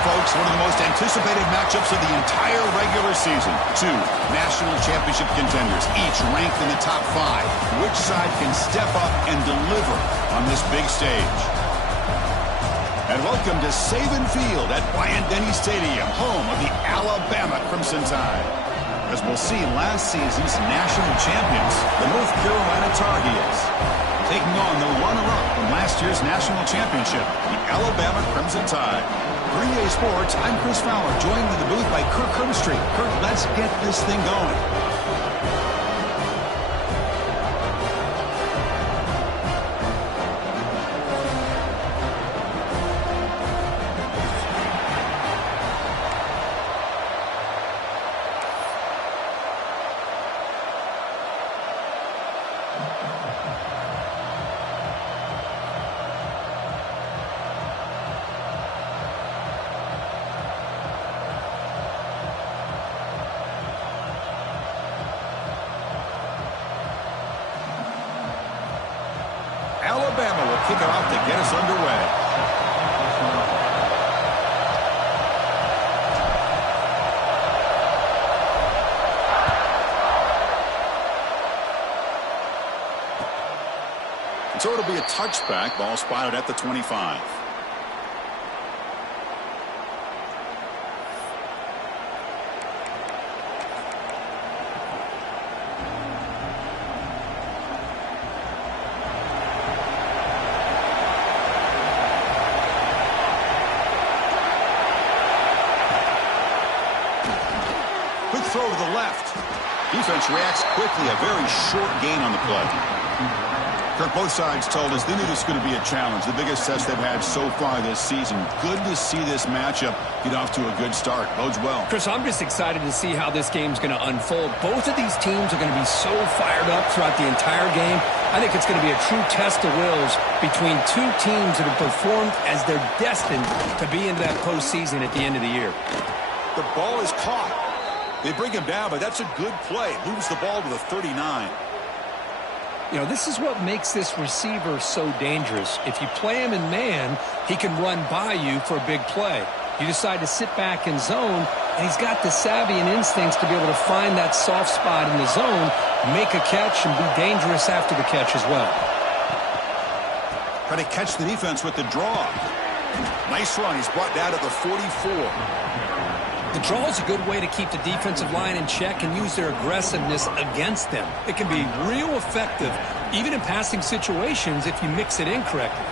Folks, one of the most anticipated matchups of the entire regular season. Two national championship contenders, each ranked in the top 5. Which side can step up and deliver on this big stage? And welcome to Saban Field at Bryant-Denny Stadium, home of the Alabama Crimson Tide. As we'll see, last season's national champions, the North Carolina Tar Heels, taking on the runner-up from last year's national championship, the Alabama Crimson Tide. For EA Sports, I'm Chris Fowler, joined in the booth by Kirk Hermstreet. Kirk, let's get this thing going. Alabama will kick it off to get us underway. And so it'll be a touchback. Ball spotted at the 25. Throw to the left. Defense reacts quickly. A very short gain on the play. Kirk, both sides told us they knew this was going to be a challenge. The biggest test they've had so far this season. Good to see this matchup get off to a good start. Bodes well. Chris, I'm just excited to see how this game's going to unfold. Both of these teams are going to be so fired up throughout the entire game. I think it's going to be a true test of wills between two teams that have performed as they're destined to be into that postseason at the end of the year. The ball is caught. They bring him down, but that's a good play. Moves the ball to the 39. You know, this is what makes this receiver so dangerous. If you play him in man, he can run by you for a big play. You decide to sit back in zone, and he's got the savvy and instincts to be able to find that soft spot in the zone, make a catch, and be dangerous after the catch as well. Try to catch the defense with the draw. Nice run. He's brought down to the 44. The draw is a good way to keep the defensive line in check and use their aggressiveness against them. It can be real effective, even in passing situations, if you mix it in correctly.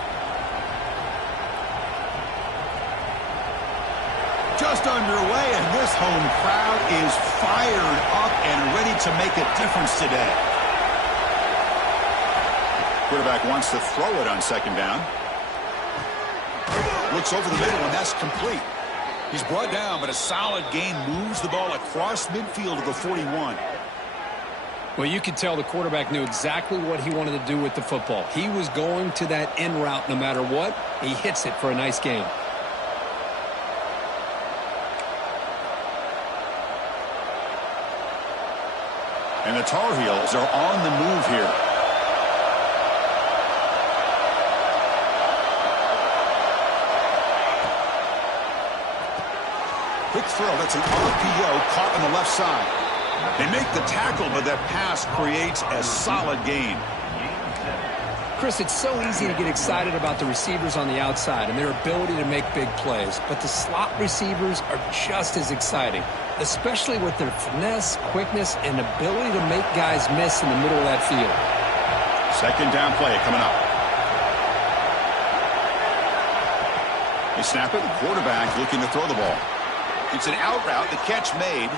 Just underway, and this home crowd is fired up and ready to make a difference today. Quarterback wants to throw it on second down. Looks over the middle, and that's complete. He's brought down, but a solid gain moves the ball across midfield to the 41. Well, you could tell the quarterback knew exactly what he wanted to do with the football. He was going to that in route no matter what. He hits it for a nice gain. And the Tar Heels are on the move here. Quick throw. That's an RPO caught on the left side. They make the tackle, but that pass creates a solid gain. Chris, it's so easy to get excited about the receivers on the outside and their ability to make big plays, but the slot receivers are just as exciting, especially with their finesse, quickness, and ability to make guys miss in the middle of that field. Second down play coming up. They snap it, the quarterback looking to throw the ball. It's an out route, the catch made,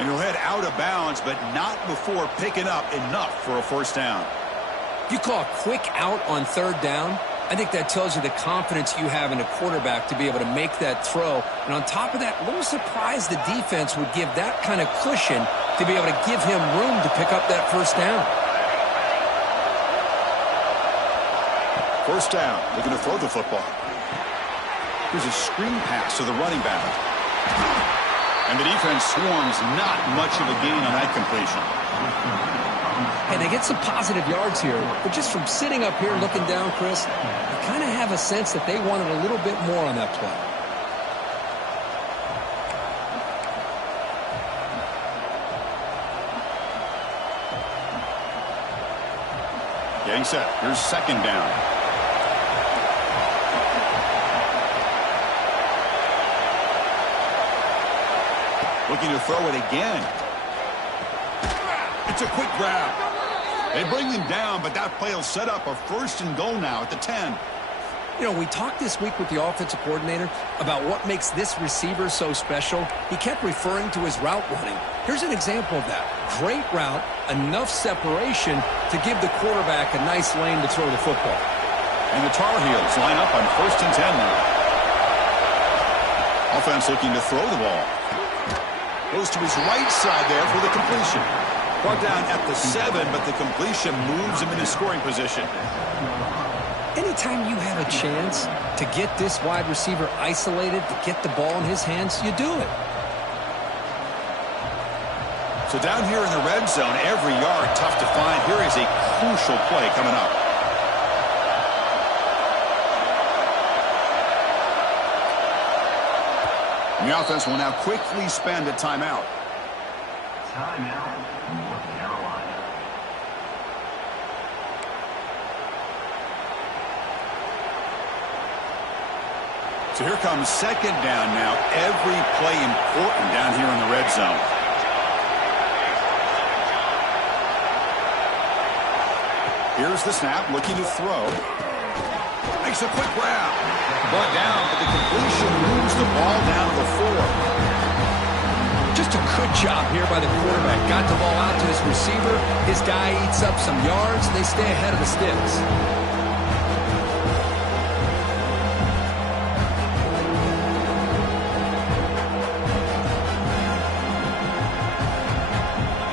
and he'll head out of bounds, but not before picking up enough for a first down. If you call a quick out on third down, I think that tells you the confidence you have in a quarterback to be able to make that throw. And on top of that, a little surprised the defense would give that kind of cushion to be able to give him room to pick up that first down. First down, looking to throw the football. Here's a screen pass to the running back. And the defense swarms, not much of a gain on that completion. And they get some positive yards here, but just from sitting up here looking down, Chris, you kind of have a sense that they wanted a little bit more on that play. Getting set. Here's second down. Looking to throw it again. It's a quick grab. They bring him down, but that play will set up a first and goal now at the 10. You know, we talked this week with the offensive coordinator about what makes this receiver so special. He kept referring to his route running. Here's an example of that. Great route, enough separation to give the quarterback a nice lane to throw the football. And the Tar Heels line up on first and 10 now. Offense looking to throw the ball. Goes to his right side there for the completion. Brought down at the 7, but the completion moves him into scoring position. Anytime you have a chance to get this wide receiver isolated, to get the ball in his hands, you do it. So down here in the red zone, every yard tough to find. Here is a crucial play coming up. And the offense will now quickly spend a timeout. Timeout, North Carolina. So here comes second down now. Every play important down here in the red zone. Here's the snap, looking to throw. Makes a quick grab. Brought down, but the completion moves the ball down to the 4. Just a good job here by the quarterback. Got the ball out to his receiver. His guy eats up some yards. They stay ahead of the sticks.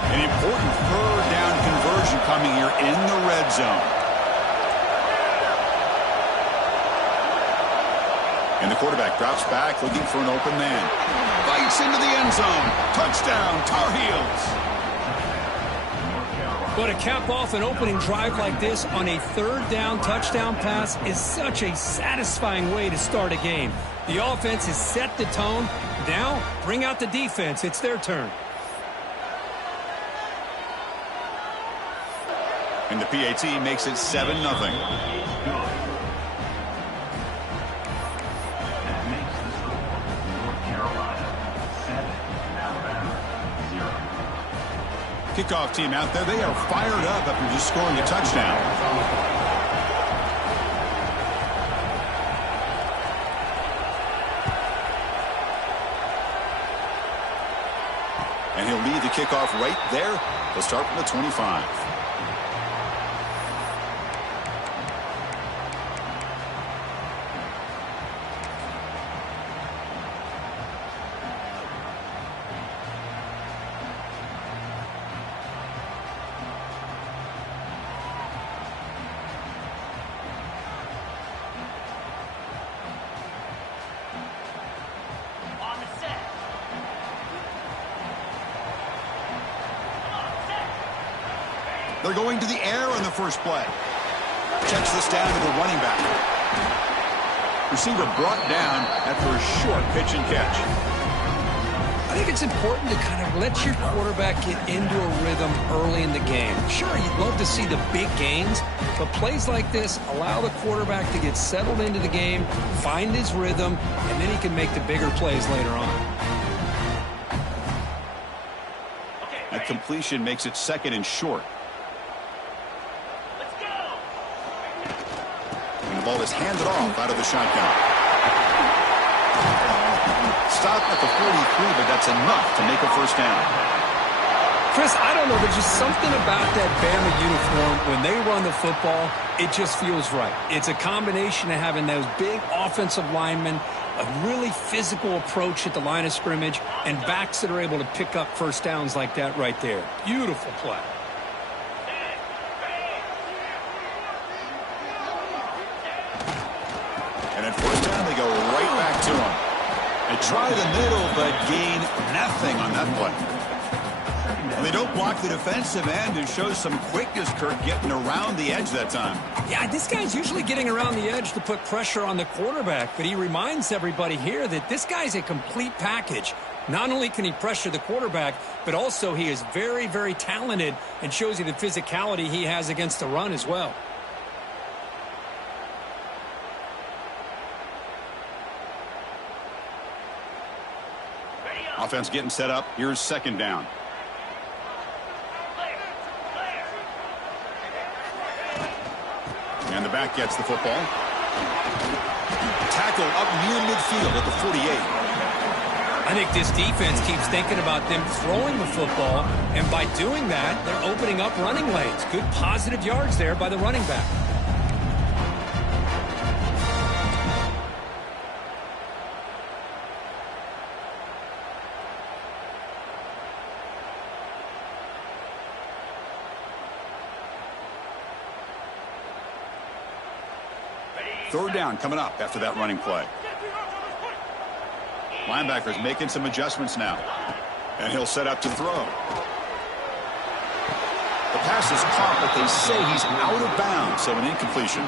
An important third down conversion coming here in the red zone. And the quarterback drops back, looking for an open man. Bites into the end zone. Touchdown, Tar Heels. But to cap off an opening drive like this on a third down touchdown pass is such a satisfying way to start a game. The offense has set the tone. Now, bring out the defense. It's their turn. And the PAT makes it 7-0. Kickoff team out there, they are fired up after just scoring a touchdown. And he'll lead the kickoff right there. They'll start from the 25. They're going to the air on the first play. Checks this down to the running back. Receiver brought down after a short pitch and catch. I think it's important to kind of let your quarterback get into a rhythm early in the game. Sure, you'd love to see the big gains, but plays like this allow the quarterback to get settled into the game, find his rhythm, and then he can make the bigger plays later on. That completion makes it 2nd and short. Let's go. And the ball is handed off out of the shotgun. Stop at the 43, but that's enough to make a first down. Chris, I don't know. There's just something about that Bama uniform. When they run the football, it just feels right. It's a combination of having those big offensive linemen, a really physical approach at the line of scrimmage, and backs that are able to pick up first downs like that right there. Beautiful play. And at first down, they go right back to him. They try the middle, but gain nothing on that play. And they don't block the defensive end and show some quickness, Kirk, getting around the edge that time. Yeah, this guy's usually getting around the edge to put pressure on the quarterback, but he reminds everybody here that this guy's a complete package. Not only can he pressure the quarterback, but also he is very, very talented and shows you the physicality he has against the run as well. Offense getting set up. Here's 2nd down. And the back gets the football. Tackle up near midfield at the 48. I think this defense keeps thinking about them throwing the football, and by doing that, they're opening up running lanes. Good positive yards there by the running back. Third down coming up after that running play. Linebackers making some adjustments now. And he'll set up to throw. The pass is caught, but they say he's out of bounds, so an incompletion.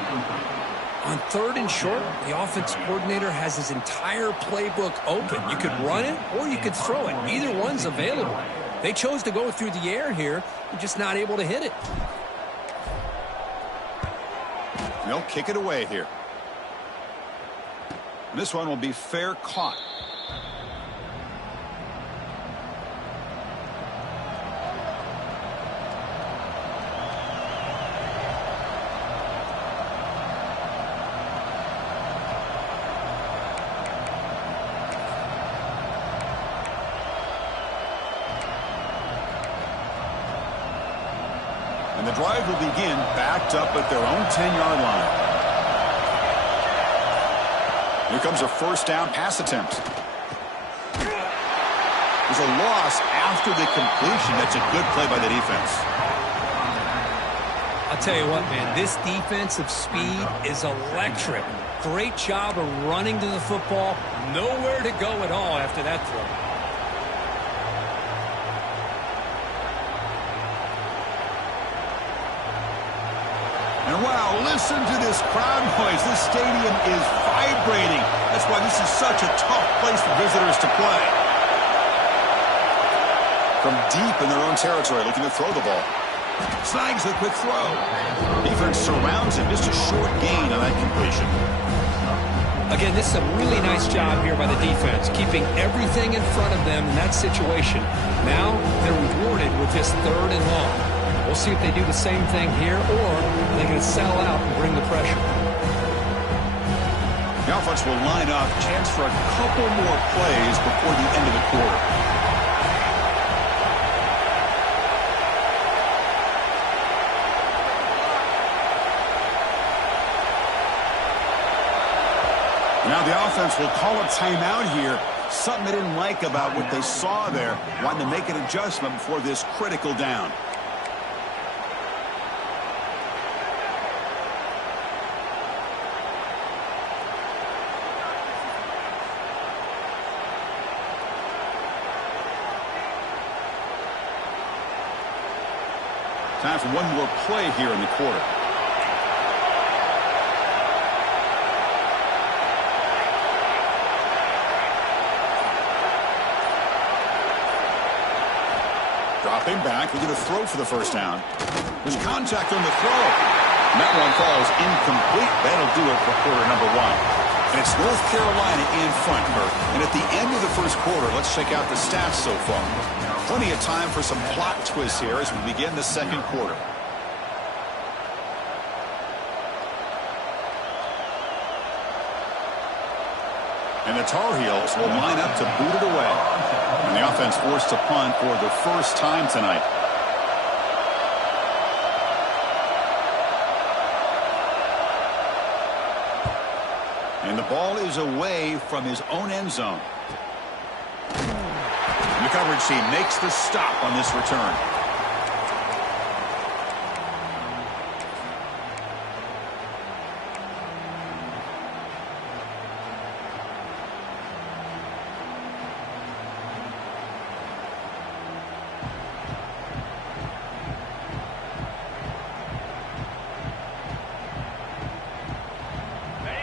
On 3rd and short, the offense coordinator has his entire playbook open. You could run it or you could throw it. Either one's available. They chose to go through the air here. They're just not able to hit it. They'll kick it away here. This one will be fair caught. And the drive will begin backed up at their own 10-yard line. Here comes a first down pass attempt. There's a loss after the completion. That's a good play by the defense. I'll tell you what, man, this defensive speed is electric. Great job of running to the football. Nowhere to go at all after that throw. And wow, listen to this crowd noise. This stadium is vibrating. That's why this is such a tough place for visitors to play. From deep in their own territory, looking to throw the ball. Snags the quick throw. Defense surrounds him. Just a short gain on that completion. Again, this is a really nice job here by the defense, keeping everything in front of them in that situation. Now they're rewarded with this 3rd and long. We'll see if they do the same thing here, or they're going to settle out and bring the pressure. The offense will line up. Chance for a couple more plays before the end of the quarter. Now the offense will call a timeout here. Something they didn't like about what they saw there. Wanting to make an adjustment before this critical down. Time for one more play here in the quarter. Dropping back, looking to throw for the first down. There's contact on the throw. And that one falls incomplete. That'll do it for quarter number one. And it's North Carolina in front, Kirk. And at the end of the first quarter, let's check out the stats so far. Plenty of time for some plot twists here as we begin the second quarter. And the Tar Heels will line up to boot it away. And the offense forced to punt for the first time tonight. And the ball is away from his own end zone. And the coverage team makes the stop on this return.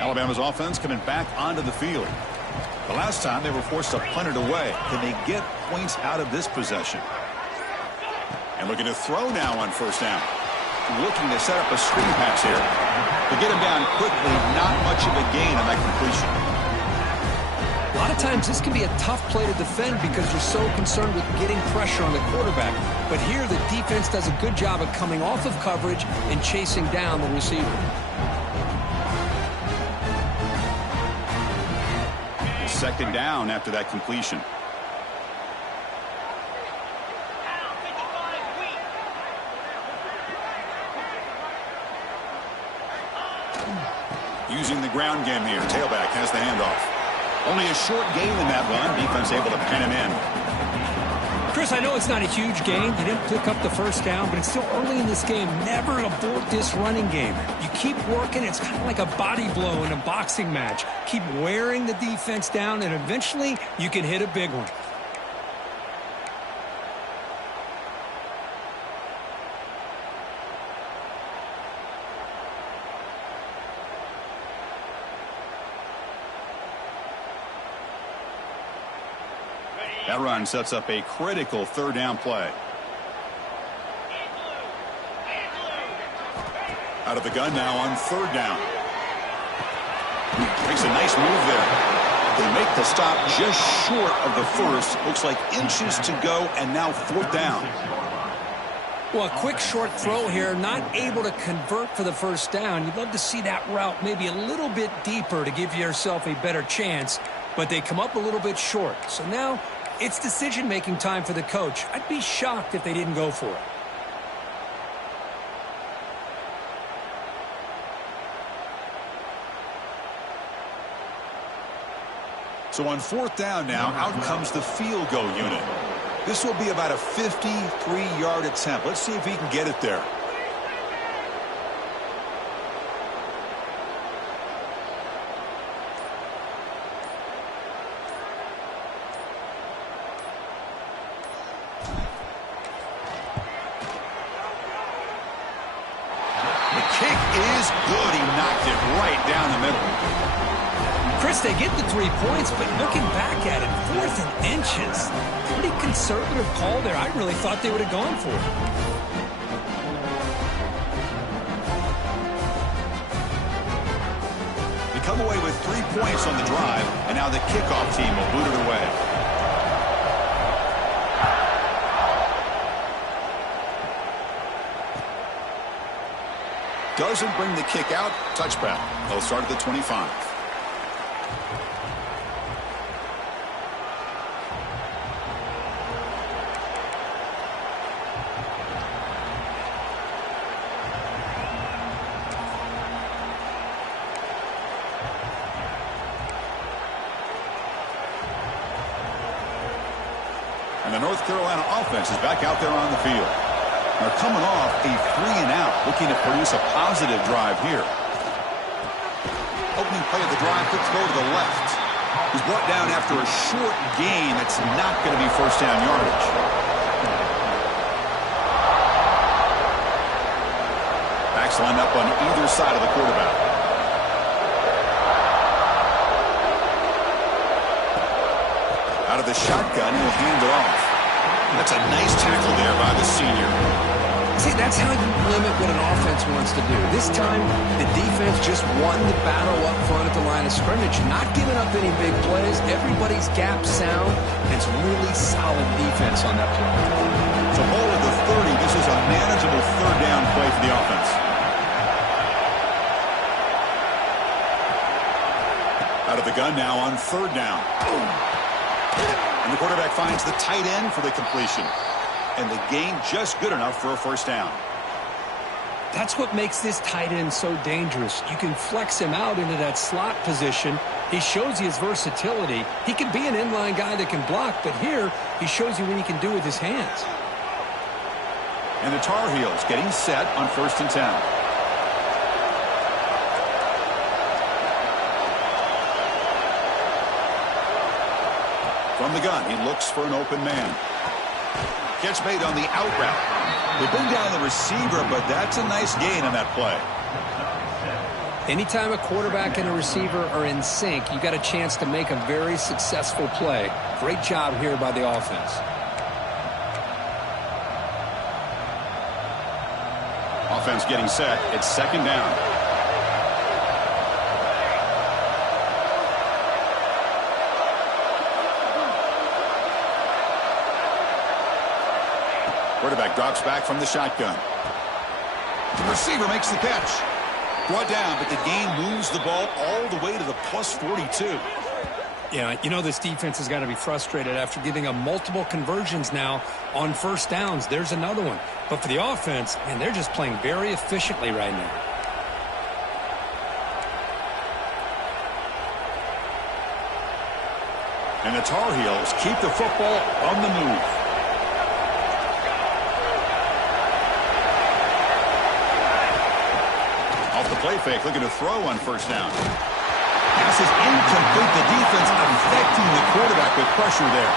Alabama's offense coming back onto the field. The last time they were forced to punt it away. Can they get points out of this possession? And looking to throw now on first down. Looking to set up a screen pass here. To get him down quickly, not much of a gain on that completion. A lot of times this can be a tough play to defend because you're so concerned with getting pressure on the quarterback. But here the defense does a good job of coming off of coverage and chasing down the receiver. Second down after that completion. Using the ground game here. Tailback has the handoff. Only a short gain in that run. Defense able to pen him in. Chris, I know it's not a huge gain. They didn't pick up the first down, but it's still early in this game. Never abort this running game. You keep working. It's kind of like a body blow in a boxing match. Keep wearing the defense down, and eventually you can hit a big one. That run sets up a critical third down play. Out of the gun now on third down. Makes a nice move there. They make the stop just short of the first. Looks like inches to go, and now fourth down. Well, a quick short throw here, not able to convert for the first down. You'd love to see that route maybe a little bit deeper to give yourself a better chance, but they come up a little bit short. So now it's decision-making time for the coach. I'd be shocked if they didn't go for it. So on fourth down now, out comes the field goal unit. This will be about a 53-yard attempt. Let's see if he can get it there. The kick is good. He knocked it right down the middle. Chris, they get the 3 points, but looking back at it, 4th and inches. Pretty conservative call there. I really thought they would have gone for it. They come away with 3 points on the drive, and now the kickoff team will boot it away. Doesn't bring the kick out. Touchback. They'll start at the 25. And the North Carolina offense is back out there on the field. They're coming off a 3-and-out, looking to produce a positive drive here. Opening play of the drive, quick throw to the left. He's brought down after a short gain. That's not going to be first down yardage. Backs lined up on either side of the quarterback. Out of the shotgun, he'll hand it off. That's a nice tackle there by the senior. See, that's how you limit what an offense wants to do. This time, the defense just won the battle up front at the line of scrimmage, not giving up any big plays. Everybody's gap sound. It's really solid defense on that play. So ball at the 30. This is a manageable third down play for the offense. Out of the gun now on third down. And the quarterback finds the tight end for the completion. And the gain just good enough for a first down. That's what makes this tight end so dangerous. You can flex him out into that slot position. He shows you his versatility. He can be an inline guy that can block, but here he shows you what he can do with his hands. And the Tar Heels getting set on 1st and 10. From the gun, he looks for an open man. Catch made on the out route. They bring down the receiver, but that's a nice gain on that play. Anytime a quarterback and a receiver are in sync, you got a chance to make a very successful play. Great job here by the offense. Offense getting set. It's 2nd down. Quarterback drops back from the shotgun. The receiver makes the catch. Brought down, but the gain moves the ball all the way to the plus 42. Yeah, you know this defense has got to be frustrated after giving up multiple conversions now on first downs. There's another one. But for the offense, man, they're just playing very efficiently right now. And the Tar Heels keep the football on the move. Off the play fake, looking to throw on first down. Pass is incomplete. The defense affecting the quarterback with pressure there.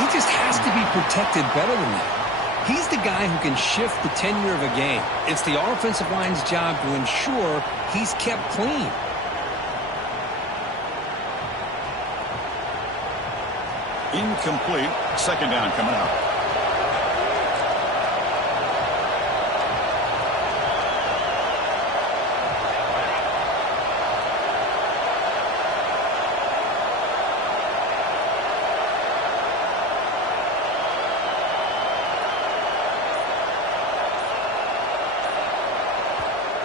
He just has to be protected better than that. He's the guy who can shift the tenure of a game. It's the offensive line's job to ensure he's kept clean. Incomplete. 2nd down coming up.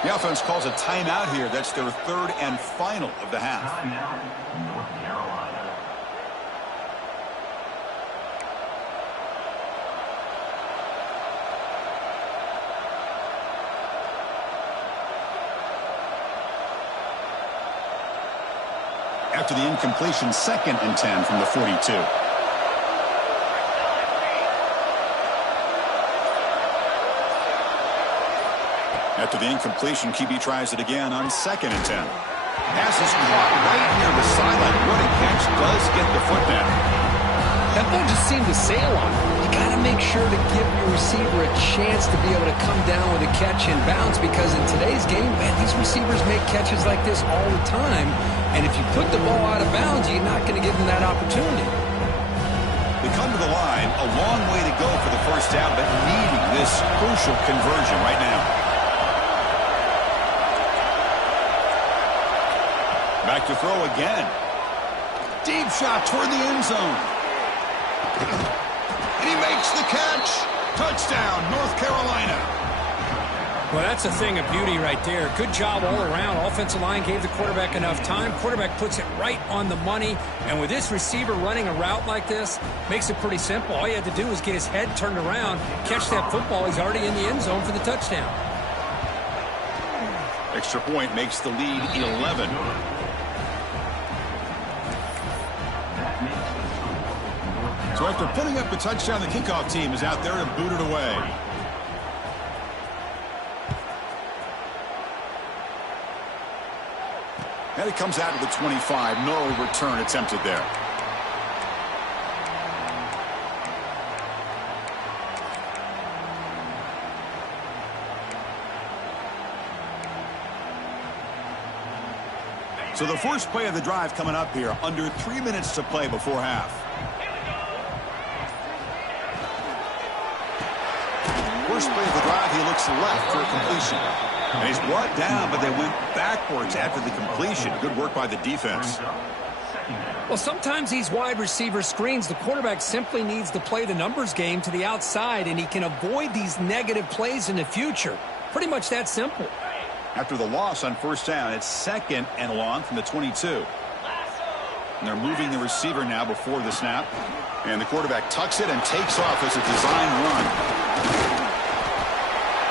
The offense calls a timeout here. That's their 3rd and final of the half. Timeout, North Carolina. After the incompletion, 2nd and 10 from the 42. After the incompletion, QB tries it again on 2nd and 10. Pass is caught right near the sideline. What a catch. Does get the foot down. That ball just seemed to sail on him. You got to make sure to give your receiver a chance to be able to come down with a catch and bounce, because in today's game, man, these receivers make catches like this all the time. And if you put the ball out of bounds, you're not going to give them that opportunity. They come to the line. A long way to go for the first down, but needing this crucial conversion right now. Back to throw again. Deep shot toward the end zone. And he makes the catch. Touchdown, North Carolina. Well, that's a thing of beauty right there. Good job all around. Offensive line gave the quarterback enough time. Quarterback puts it right on the money. And with this receiver running a route like this, makes it pretty simple. All you had to do was get his head turned around, catch that football. He's already in the end zone for the touchdown. Extra point makes the lead 11. So after putting up the touchdown, the kickoff team is out there to boot it away. And it comes out of the 25. No return attempted there. So the first play of the drive coming up here. Under 3 minutes to play before half. first play of the drive, he looks left for a completion. And he's brought down, but they went backwards after the completion. Good work by the defense. Well, sometimes these wide receiver screens, the quarterback simply needs to play the numbers game to the outside, and he can avoid these negative plays in the future. Pretty much that simple. After the loss on first down, it's 2nd and long from the 22. And they're moving the receiver now before the snap. And the quarterback tucks it and takes off as a design run.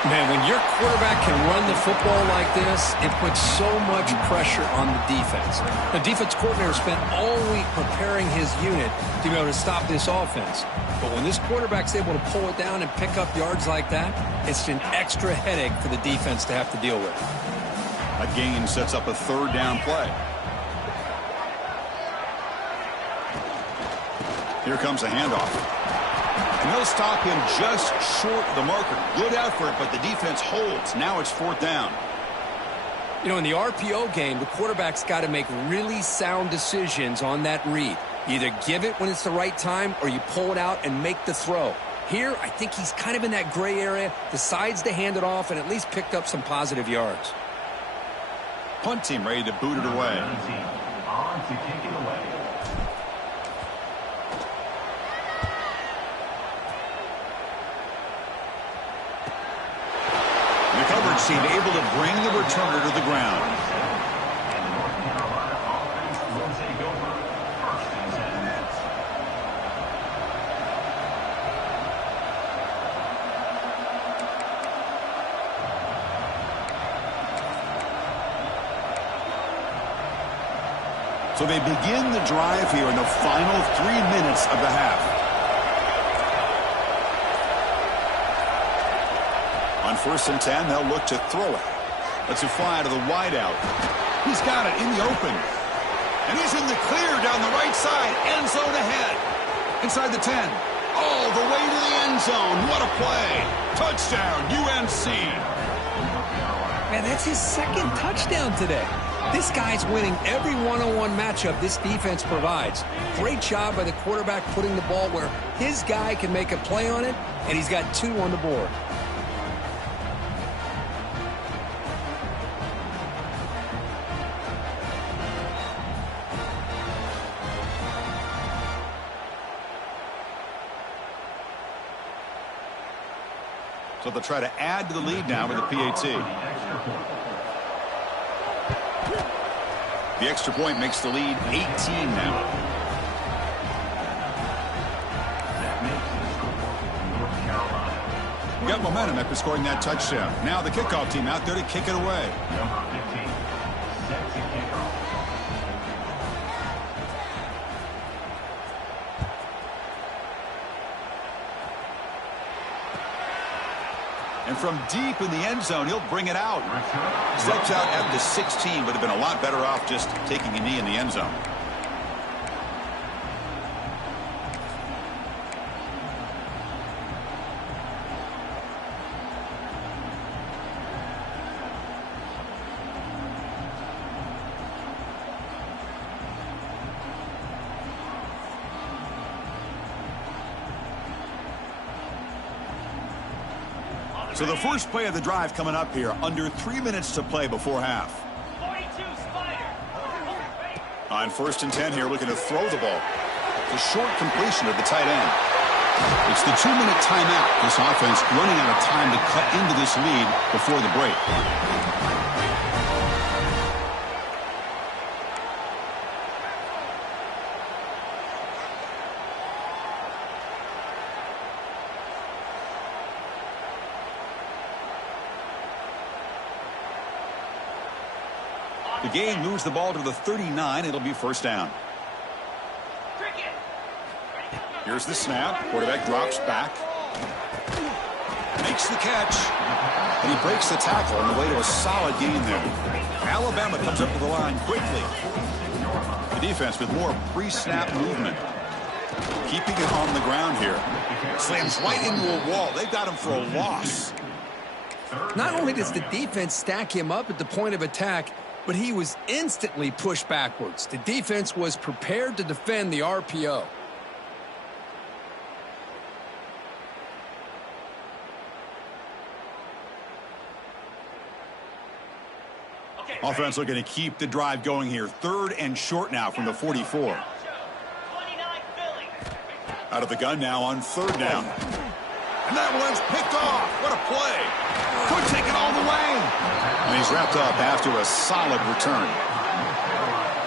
Man, when your quarterback can run the football like this, it puts so much pressure on the defense. The defense coordinator spent all week preparing his unit to be able to stop this offense. But when this quarterback's able to pull it down and pick up yards like that, it's an extra headache for the defense to have to deal with. A gain sets up a 3rd down play. Here comes a handoff. And they'll stop him just short of the marker. Good effort, but the defense holds. Now it's 4th down. You know, in the RPO game, the quarterback's got to make really sound decisions on that read. You either give it when it's the right time or you pull it out and make the throw. Here, I think he's kind of in that gray area, decides to hand it off, and at least picked up some positive yards. Punt team ready to boot it away. On to kick it away. The coverage team able to bring the returner to the ground. And the North Carolina offense will take over 1st and 10. So they begin the drive here in the final 3 minutes of the half. On 1st and 10, they'll look to throw it. Let's it fly to the wideout. He's got it in the open. And he's in the clear down the right side. End zone ahead. Inside the 10. All the way to the end zone. What a play. Touchdown, UNC. Man, that's his 2nd touchdown today. This guy's winning every one-on-one matchup this defense provides. Great job by the quarterback putting the ball where his guy can make a play on it, and he's got 2 on the board. So they'll try to add to the lead now with the PAT. The extra point makes the lead 18 now. That makes the score North Carolina. Got momentum after scoring that touchdown. Now the kickoff team out there to kick it away. Number 15, set to kick off. And from deep in the end zone, he'll bring it out. Steps out at the 16, would have been a lot better off just taking a knee in the end zone. So the first play of the drive coming up here, under 3 minutes to play before half. 42 Spider. On 1st and 10 here, looking to throw the ball. The short completion of the tight end. It's the 2-minute timeout. This offense running out of time to cut into this lead before the break. The game moves the ball to the 39. It'll be 1st down. Here's the snap. Quarterback drops back. Makes the catch. And he breaks the tackle on the way to a solid gain there. Alabama comes up to the line quickly. The defense with more pre-snap movement. Keeping it on the ground here. Slams right into a wall. They've got him for a loss. Not only does the defense stack him up at the point of attack, but he was instantly pushed backwards. The defense was prepared to defend the RPO. Offense looking to keep the drive going here. 3rd and short now from the 44. 29 Philly. Out of the gun now on 3rd down. And that one's picked off. What a play. Could take it all the way. And he's wrapped up after a solid return.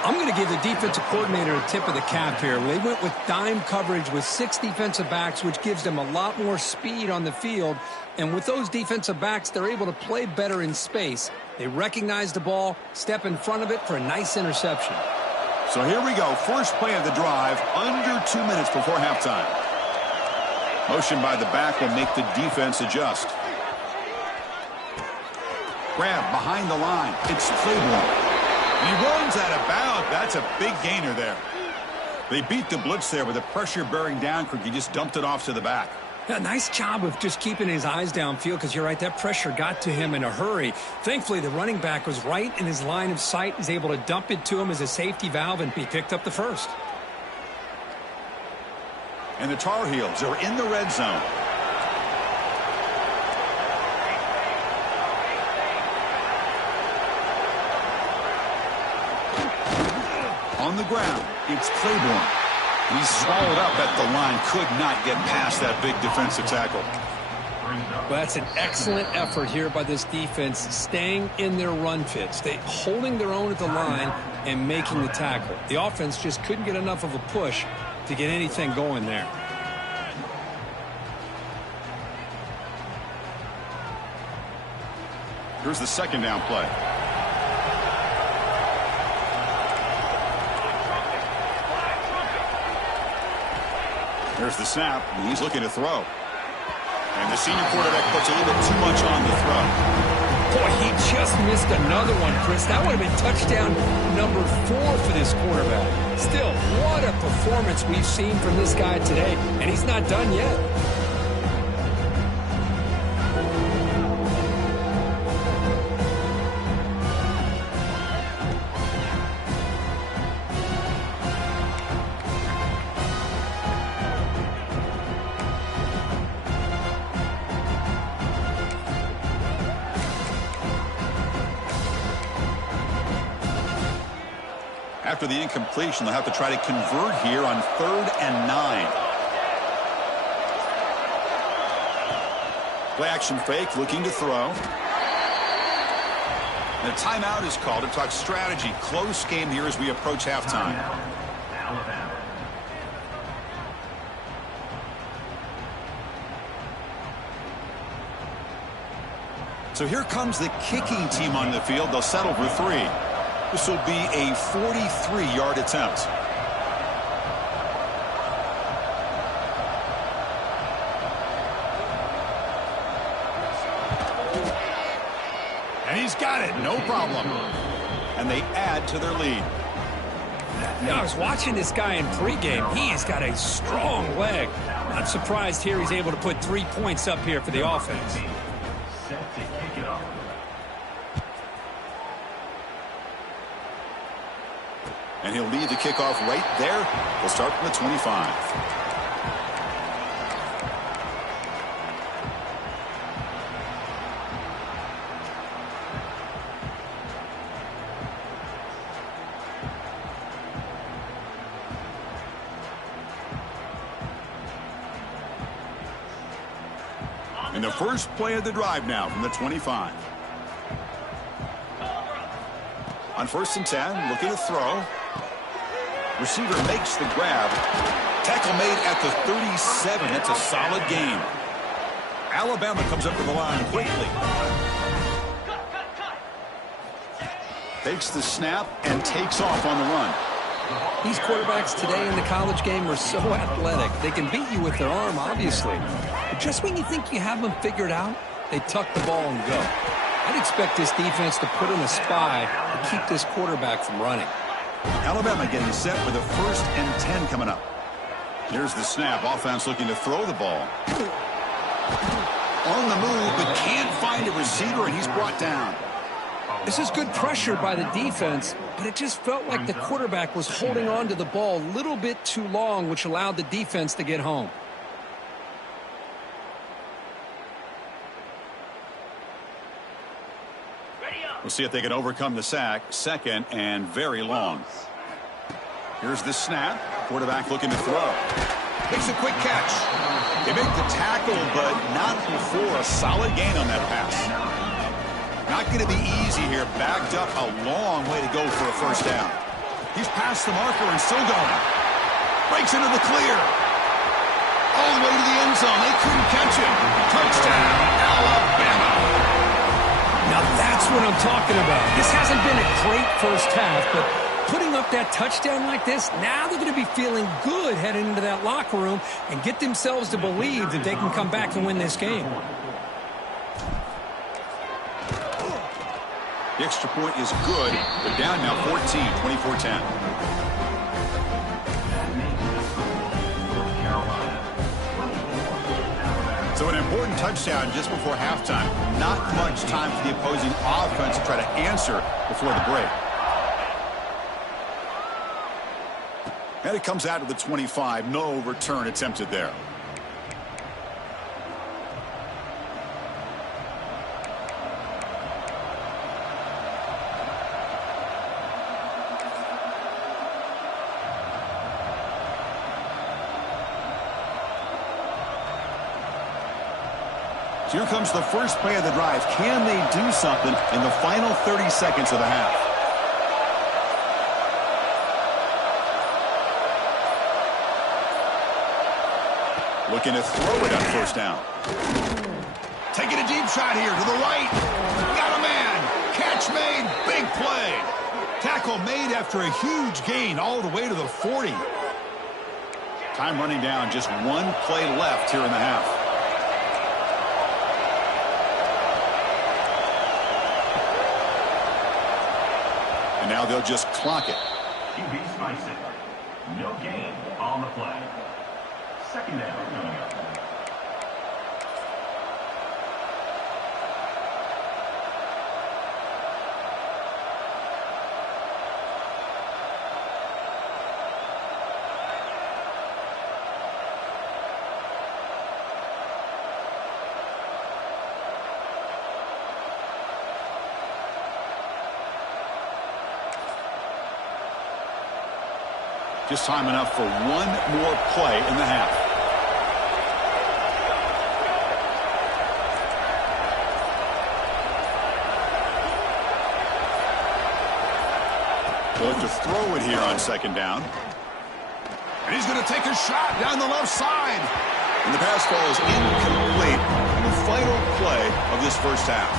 I'm going to give the defensive coordinator a tip of the cap here. They went with dime coverage with 6 defensive backs, which gives them a lot more speed on the field. And with those defensive backs, they're able to play better in space. They recognize the ball, step in front of it for a nice interception. So here we go. First play of the drive, under 2 minutes before halftime. Motion by the back will make the defense adjust. Grab behind the line. It's Claiborne. He runs out of bounds. That's a big gainer there. They beat the blitz there with the pressure bearing down. He just dumped it off to the back. Yeah, nice job of just keeping his eyes downfield because you're right, that pressure got to him in a hurry. Thankfully, the running back was right in his line of sight. He's able to dump it to him as a safety valve, and he picked up the first. And the Tar Heels are in the red zone. On the ground, it's Claiborne. He's swallowed up at the line. Could not get past that big defensive tackle. Well, that's an excellent effort here by this defense, staying in their run fits. They holding their own at the line and making the tackle. The offense just couldn't get enough of a push to get anything going there. Here's the 2nd down play. There's the snap, and he's looking to throw. And the senior quarterback puts a little bit too much on the throw. Boy, he just missed another one, Chris. That would have been touchdown number 4 for this quarterback. Still, what a performance we've seen from this guy today, and he's not done yet. After the incompletion, they'll have to try to convert here on 3rd and 9. Play action fake, looking to throw. And a timeout is called to talk strategy. Close game here as we approach halftime. So here comes the kicking team on the field. They'll settle for 3. This will be a 43-yard attempt. And he's got it, no problem. And they add to their lead. You know, I was watching this guy in pregame. He has got a strong leg. Not surprised here he's able to put 3 points up here for the offense. Set to kick it off. And he'll lead the kickoff right there. We'll start from the 25. And the first play of the drive now from the 25. On 1st and 10, looking to throw. Receiver makes the grab. Tackle made at the 37. That's a solid gain. Alabama comes up to the line quickly. Takes the snap and takes off on the run. These quarterbacks today in the college game are so athletic. They can beat you with their arm, obviously. But just when you think you have them figured out, they tuck the ball and go. I'd expect this defense to put in a spy to keep this quarterback from running. Alabama getting set for the 1st and 10 coming up. Here's the snap. Offense looking to throw the ball. On the move, but can't find a receiver, and he's brought down. This is good pressure by the defense, but it just felt like the quarterback was holding on to the ball a little bit too long, which allowed the defense to get home. We'll see if they can overcome the sack. Second and very long. Here's the snap. Quarterback looking to throw. Makes a quick catch. They make the tackle, but not before a solid gain on that pass. Not going to be easy here. Backed up a long way to go for a first down. He's past the marker and still going. Breaks into the clear. All the way to the end zone. They couldn't catch him. Touchdown, Alabama. Now that's what I'm talking about. This hasn't been a great first half, but putting up that touchdown like this, now they're going to be feeling good heading into that locker room and get themselves to believe that they can come back and win this game. The extra point is good. They're down now 14, 24-10. So an important touchdown just before halftime. Not much time for the opposing offense to try to answer before the break. And it comes out to the 25. No return attempted there. So here comes the first play of the drive. Can they do something in the final 30 seconds of the half? Looking to throw it on first down. Taking a deep shot here to the right. Got a man. Catch made. Big play. Tackle made after a huge gain all the way to the 40. Time running down. Just one play left here in the half. And now they'll just clock it. QB spikes it. No gain on the play. Second down coming up. Just time enough for one more play in the half. They'll have to throw it here on second down. And he's going to take a shot down the left side. And the pass falls incomplete in the final play of this first half.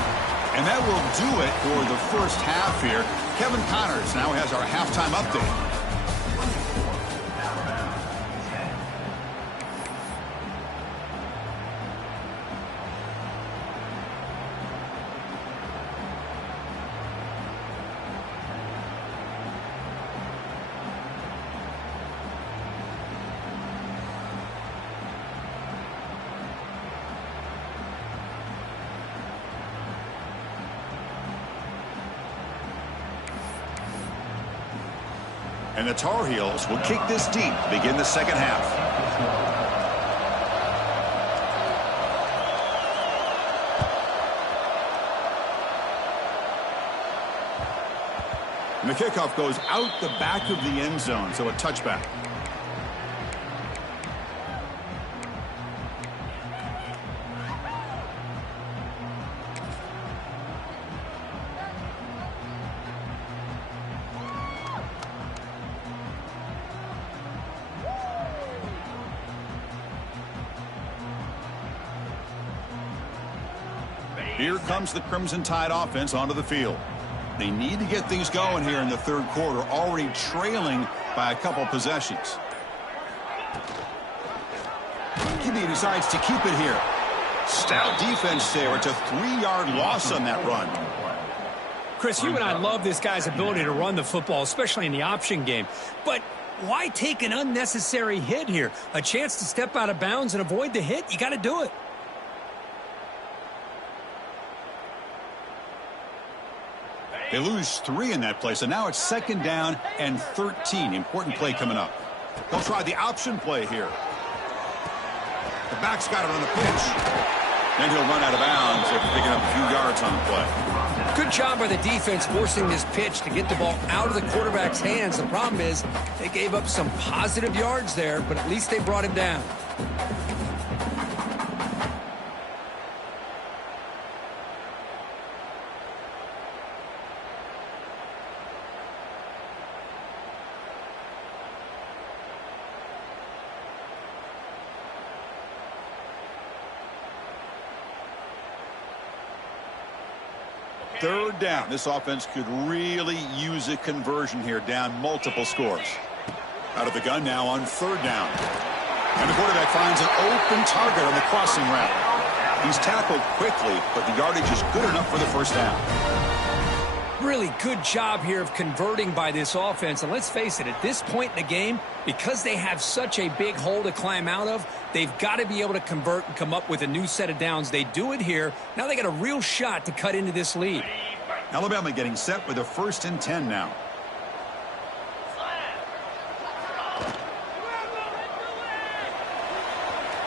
And that will do it for the first half here. Kevin Connors now has our halftime update. And the Tar Heels will kick this deep to begin the second half. And the kickoff goes out the back of the end zone, so a touchback. Here comes the Crimson Tide offense onto the field. They need to get things going here in the third quarter, already trailing by a couple possessions. QB decides to keep it here. Stout defense there. It's a 3-yard loss on that run. Chris, you and I love this guy's ability to run the football, especially in the option game. But why take an unnecessary hit here? A chance to step out of bounds and avoid the hit? You got to do it. They lose 3 in that play, so now it's second down and 13. Important play coming up. They'll try the option play here. The back's got it on the pitch. Then he'll run out of bounds after picking up a few yards on the play. Good job by the defense forcing this pitch to get the ball out of the quarterback's hands. The problem is they gave up some positive yards there, but at least they brought him down. Third down. This offense could really use a conversion here, down multiple scores. Out of the gun now on third down. And the quarterback finds an open target on the crossing route. He's tackled quickly, but the yardage is good enough for the first down. Really good job here of converting by this offense. And let's face it, at this point in the game, because they have such a big hole to climb out of, they've got to be able to convert and come up with a new set of downs. They do it here. Now they got a real shot to cut into this lead. Alabama getting set with a 1st and 10 now.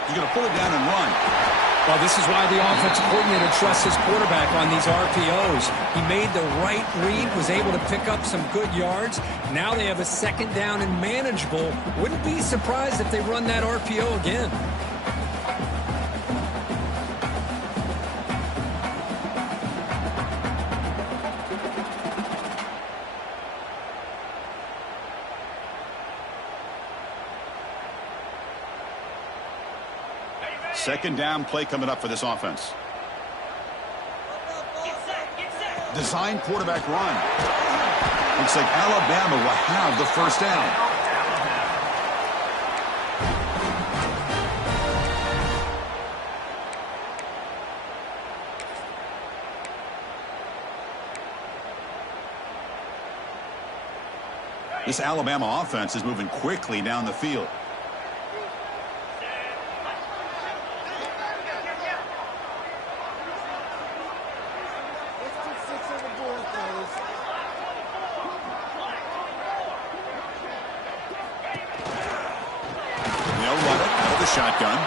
He's going to pull it down and run. Well, this is why the offensive coordinator trusts his quarterback on these RPOs. He made the right read, was able to pick up some good yards. Now they have a 2nd down and manageable. Wouldn't be surprised if they run that RPO again. Second down play coming up for this offense. Design quarterback run. Looks like Alabama will have the first down. This Alabama offense is moving quickly down the field. Shotgun.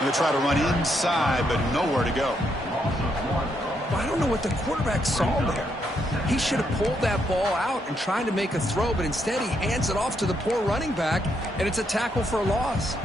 Going to try to run inside, but nowhere to go. Well, I don't know what the quarterback saw there. He should have pulled that ball out and tried to make a throw, but instead he hands it off to the poor running back, and it's a tackle for a loss.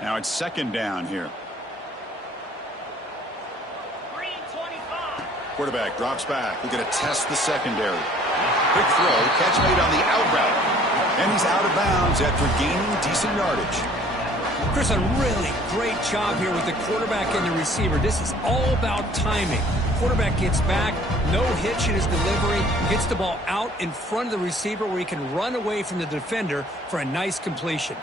Now it's 2nd down here. Quarterback drops back. We're going to test the secondary. Quick throw. Catch made on the out route. And he's out of bounds after gaining decent yardage. Chris, a really great job here with the quarterback and the receiver. This is all about timing. Quarterback gets back, no hitch in his delivery, gets the ball out in front of the receiver where he can run away from the defender for a nice completion.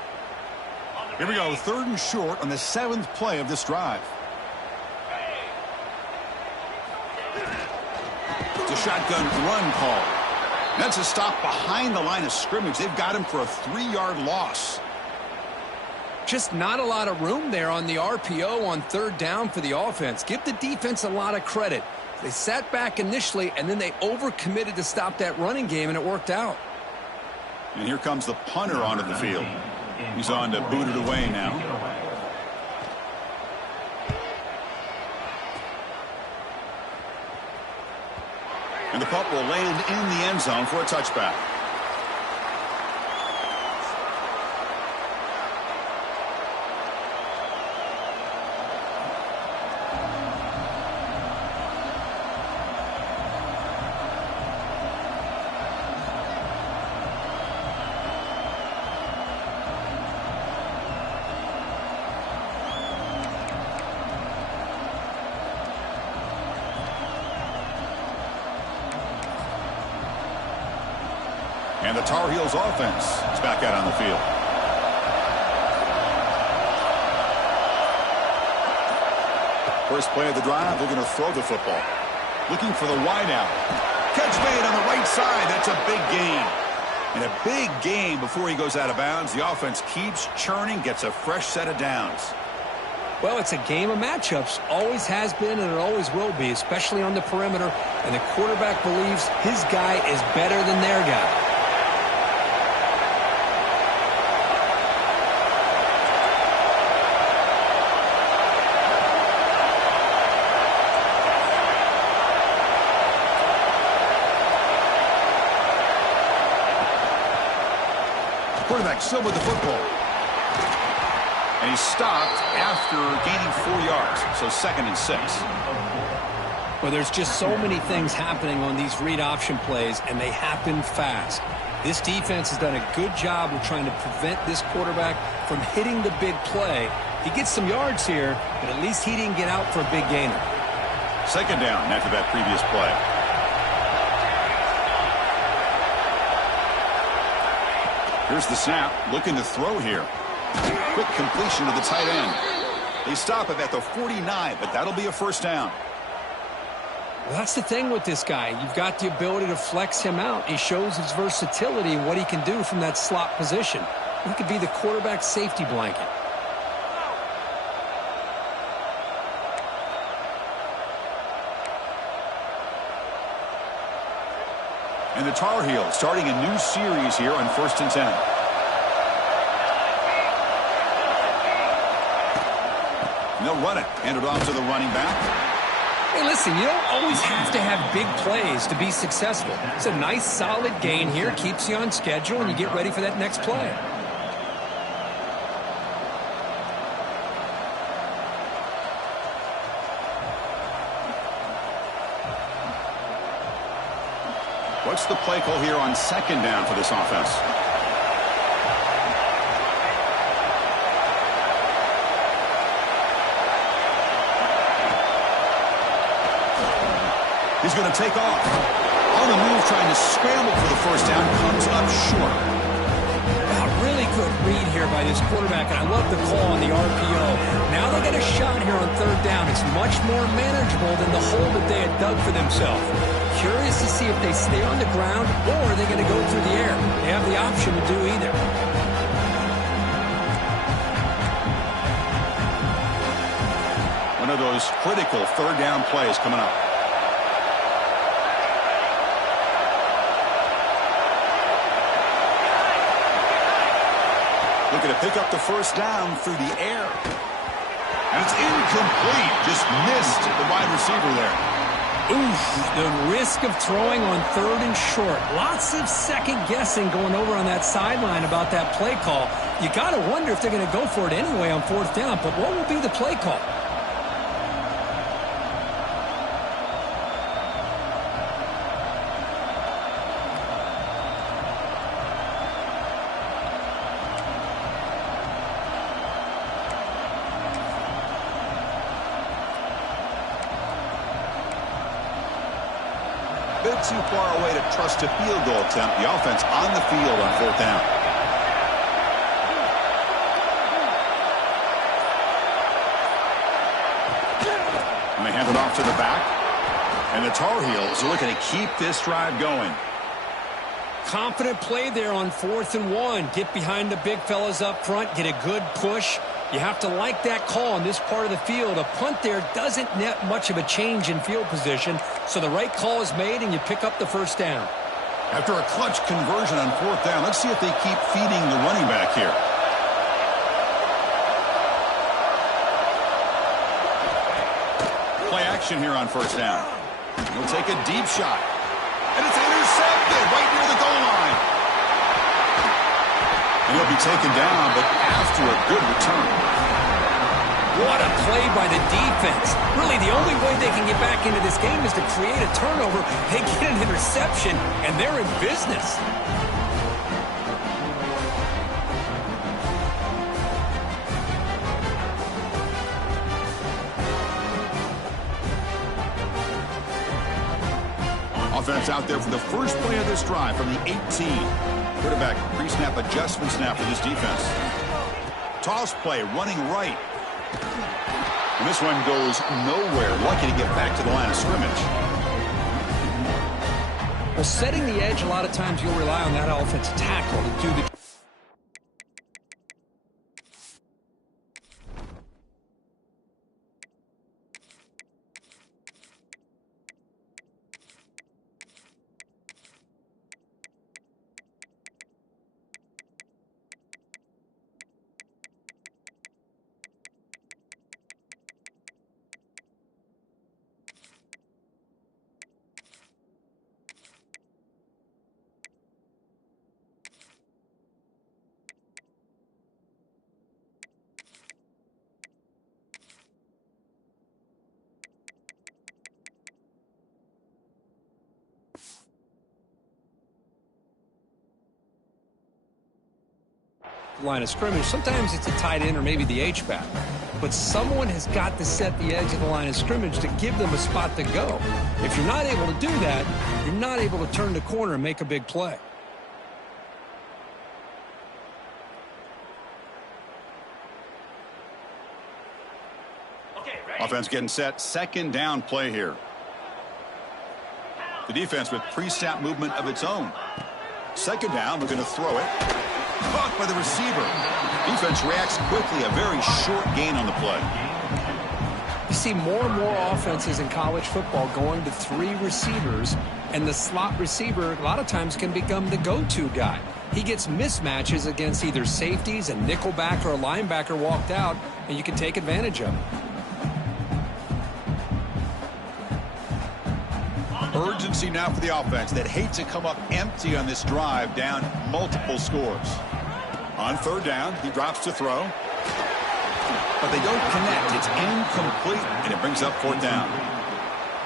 Here we go, 3rd and short on the 7th play of this drive. It's a shotgun run call. That's a stop behind the line of scrimmage. They've got him for a 3-yard loss. Just not a lot of room there on the RPO on 3rd down for the offense. Give the defense a lot of credit. They sat back initially, and then they overcommitted to stop that running game, and it worked out. And here comes the punter onto the field. He's on to boot it away now. And the punt will land in the end zone for a touchback. And the Tar Heels offense is back out on the field. First play of the drive, they're going to throw the football. Looking for the wideout. Catch made on the right side. That's a big gain. And a big gain before he goes out of bounds. The offense keeps churning, gets a fresh set of downs. Well, it's a game of matchups. Always has been and it always will be, especially on the perimeter. And the quarterback believes his guy is better than their guy. Quarterback still with the football. And he's stopped after gaining 4 yards. So 2nd and 6. Well, there's just so many things happening on these read option plays, and they happen fast. This defense has done a good job of trying to prevent this quarterback from hitting the big play. He gets some yards here, but at least he didn't get out for a big gainer. 2nd down after that previous play. Here's the snap, looking to throw here. Quick completion to the tight end. They stop him at the 49, but that'll be a 1st down. Well, that's the thing with this guy. You've got the ability to flex him out. He shows his versatility and what he can do from that slot position. He could be the quarterback's safety blanket. And the Tar Heels starting a new series here on 1st and 10. And they'll run it. Hand it off to the running back. Hey, listen, you don't always have to have big plays to be successful. It's a nice, solid gain here. Keeps you on schedule, and you get ready for that next play. What's the play call here on 2nd down for this offense? He's going to take off. On the move, trying to scramble for the 1st down, comes up short. A really good read here by this quarterback, and I love the call on the RPO. Now they got a shot here on 3rd down. It's much more manageable than the hole that they had dug for themselves. Curious to see if they stay on the ground or are they going to go through the air. They have the option to do either. One of those critical 3rd down plays coming up. Looking to pick up the 1st down through the air. And it's incomplete. Just missed the wide receiver there. Oof, the risk of throwing on 3rd and short. Lots of second guessing going over on that sideline about that play call. You got to wonder if they're going to go for it anyway on 4th down, but what will be the play call? Bit too far away to trust a field goal attempt. The offense on the field on 4th down. And they hand it off to the back. And the Tar Heels are looking to keep this drive going. Confident play there on 4th and 1. Get behind the big fellas up front. Get a good push. You have to like that call in this part of the field. A punt there doesn't net much of a change in field position, so the right call is made and you pick up the 1st down. After a clutch conversion on 4th down, let's see if they keep feeding the running back here. Play action here on 1st down. He'll take a deep shot. And it's intercepted right near the goal line. And he'll be taken down, but after a good return. What a play by the defense. Really, the only way they can get back into this game is to create a turnover. They get an interception, and they're in business. Offense out there for the first play of this drive from the 18. Quarterback pre-snap adjustment snap for this defense. Toss play running right. And this one goes nowhere. Lucky to get back to the line of scrimmage. Well, setting the edge, a lot of times you'll rely on that offensive tackle to do the... the line of scrimmage. Sometimes it's a tight end or maybe the H-back. But someone has got to set the edge of the line of scrimmage to give them a spot to go. If you're not able to do that, you're not able to turn the corner and make a big play. Okay, ready? Offense getting set. Second down play here. The defense with pre-snap movement of its own. Second down, they're going to throw it. Caught by the receiver. Defense reacts quickly. A very short gain on the play. You see more and more offenses in college football going to 3 receivers, and the slot receiver a lot of times can become the go-to guy. He gets mismatches against either safeties, a nickelback, or a linebacker walked out, and you can take advantage of it. Urgency now for the offense that hates to come up empty on this drive, down multiple scores. On third down, he drops to throw. But they don't connect. It's incomplete, and it brings up fourth down.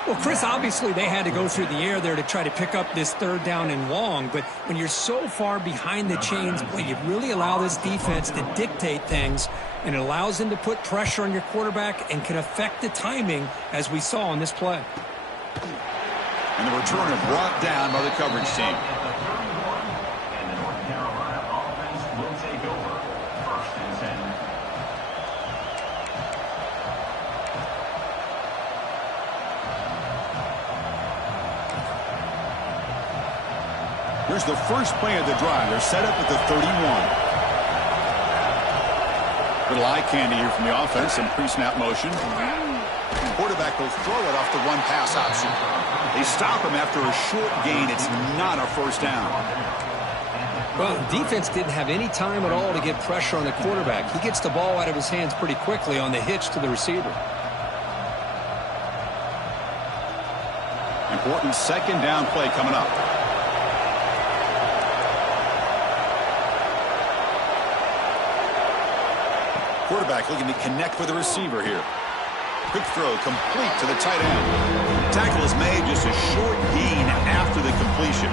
Well, Chris, obviously they had to go through the air there to try to pick up this third down and long, but when you're so far behind the chains, boy, you really allow this defense to dictate things, and it allows them to put pressure on your quarterback and can affect the timing, as we saw on this play. And the returner brought down by the coverage team. And the North Carolina offense will take over. First and 10. Here's the first play of the drive. They're set up at the 31. Little eye candy here from the offense. Some pre-snap motion. Quarterback will throw it off the one-pass option. They stop him after a short gain. It's not a first down. Well, defense didn't have any time at all to get pressure on the quarterback. He gets the ball out of his hands pretty quickly on the hitch to the receiver. Important second down play coming up. Quarterback looking to connect with the receiver here. Quick throw complete to the tight end. Tackle is made, just a short gain after the completion.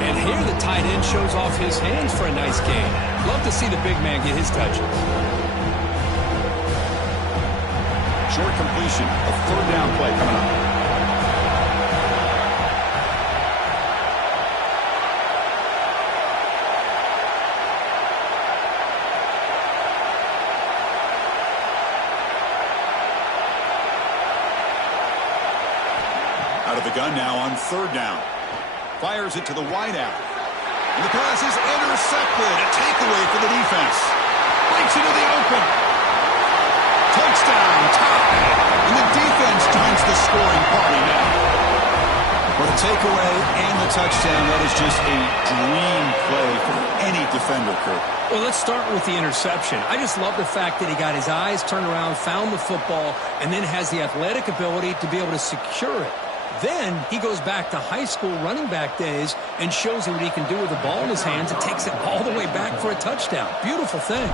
And here the tight end shows off his hands for a nice gain. Love to see the big man get his touches. Short completion, a third down play coming up. Out of the gun now on third down. Fires it to the wideout. And the pass is intercepted. A takeaway for the defense. Breaks into the open. Touchdown, tie. And the defense joins the scoring party now. For the takeaway and the touchdown, that is just a dream play for any defender, Kurt. Well, let's start with the interception. I just love the fact that he got his eyes turned around, found the football, and then has the athletic ability to be able to secure it. Then he goes back to high school running back days and shows you what he can do with the ball in his hands and takes it all the way back for a touchdown. Beautiful thing.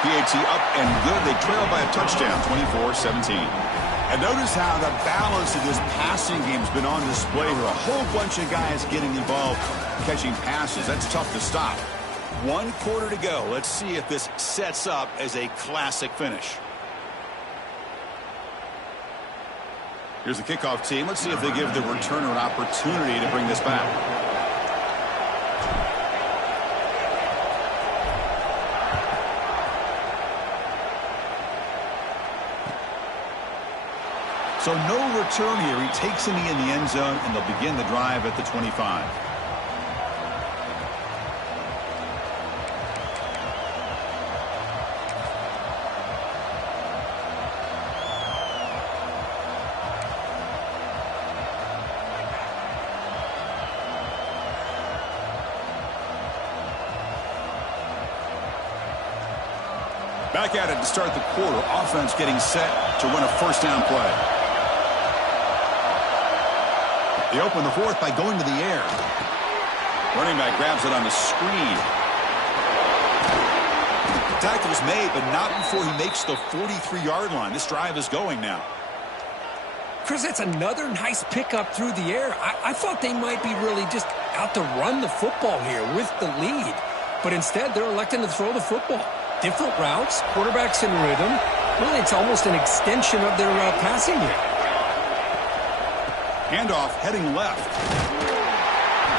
PAT up and good. They trail by a touchdown, 24-17. And notice how the balance of this passing game has been on display here. A whole bunch of guys getting involved catching passes. That's tough to stop. 1 quarter to go. Let's see if this sets up as a classic finish. Here's the kickoff team. Let's see if they give the returner an opportunity to bring this back. So no return here. He takes a knee in the end zone, and they'll begin the drive at the 25. Back at it to start the quarter. Offense getting set to run a first down play. They open the fourth by going to the air. Running back grabs it on the screen. The tackle is made, but not before he makes the 43-yard line. This drive is going now. Chris, that's another nice pickup through the air. I thought they might be really just out to run the football here with the lead. But instead, they're electing to throw the football. Different routes, quarterbacks in rhythm. Really, it's almost an extension of their passing game. Handoff heading left.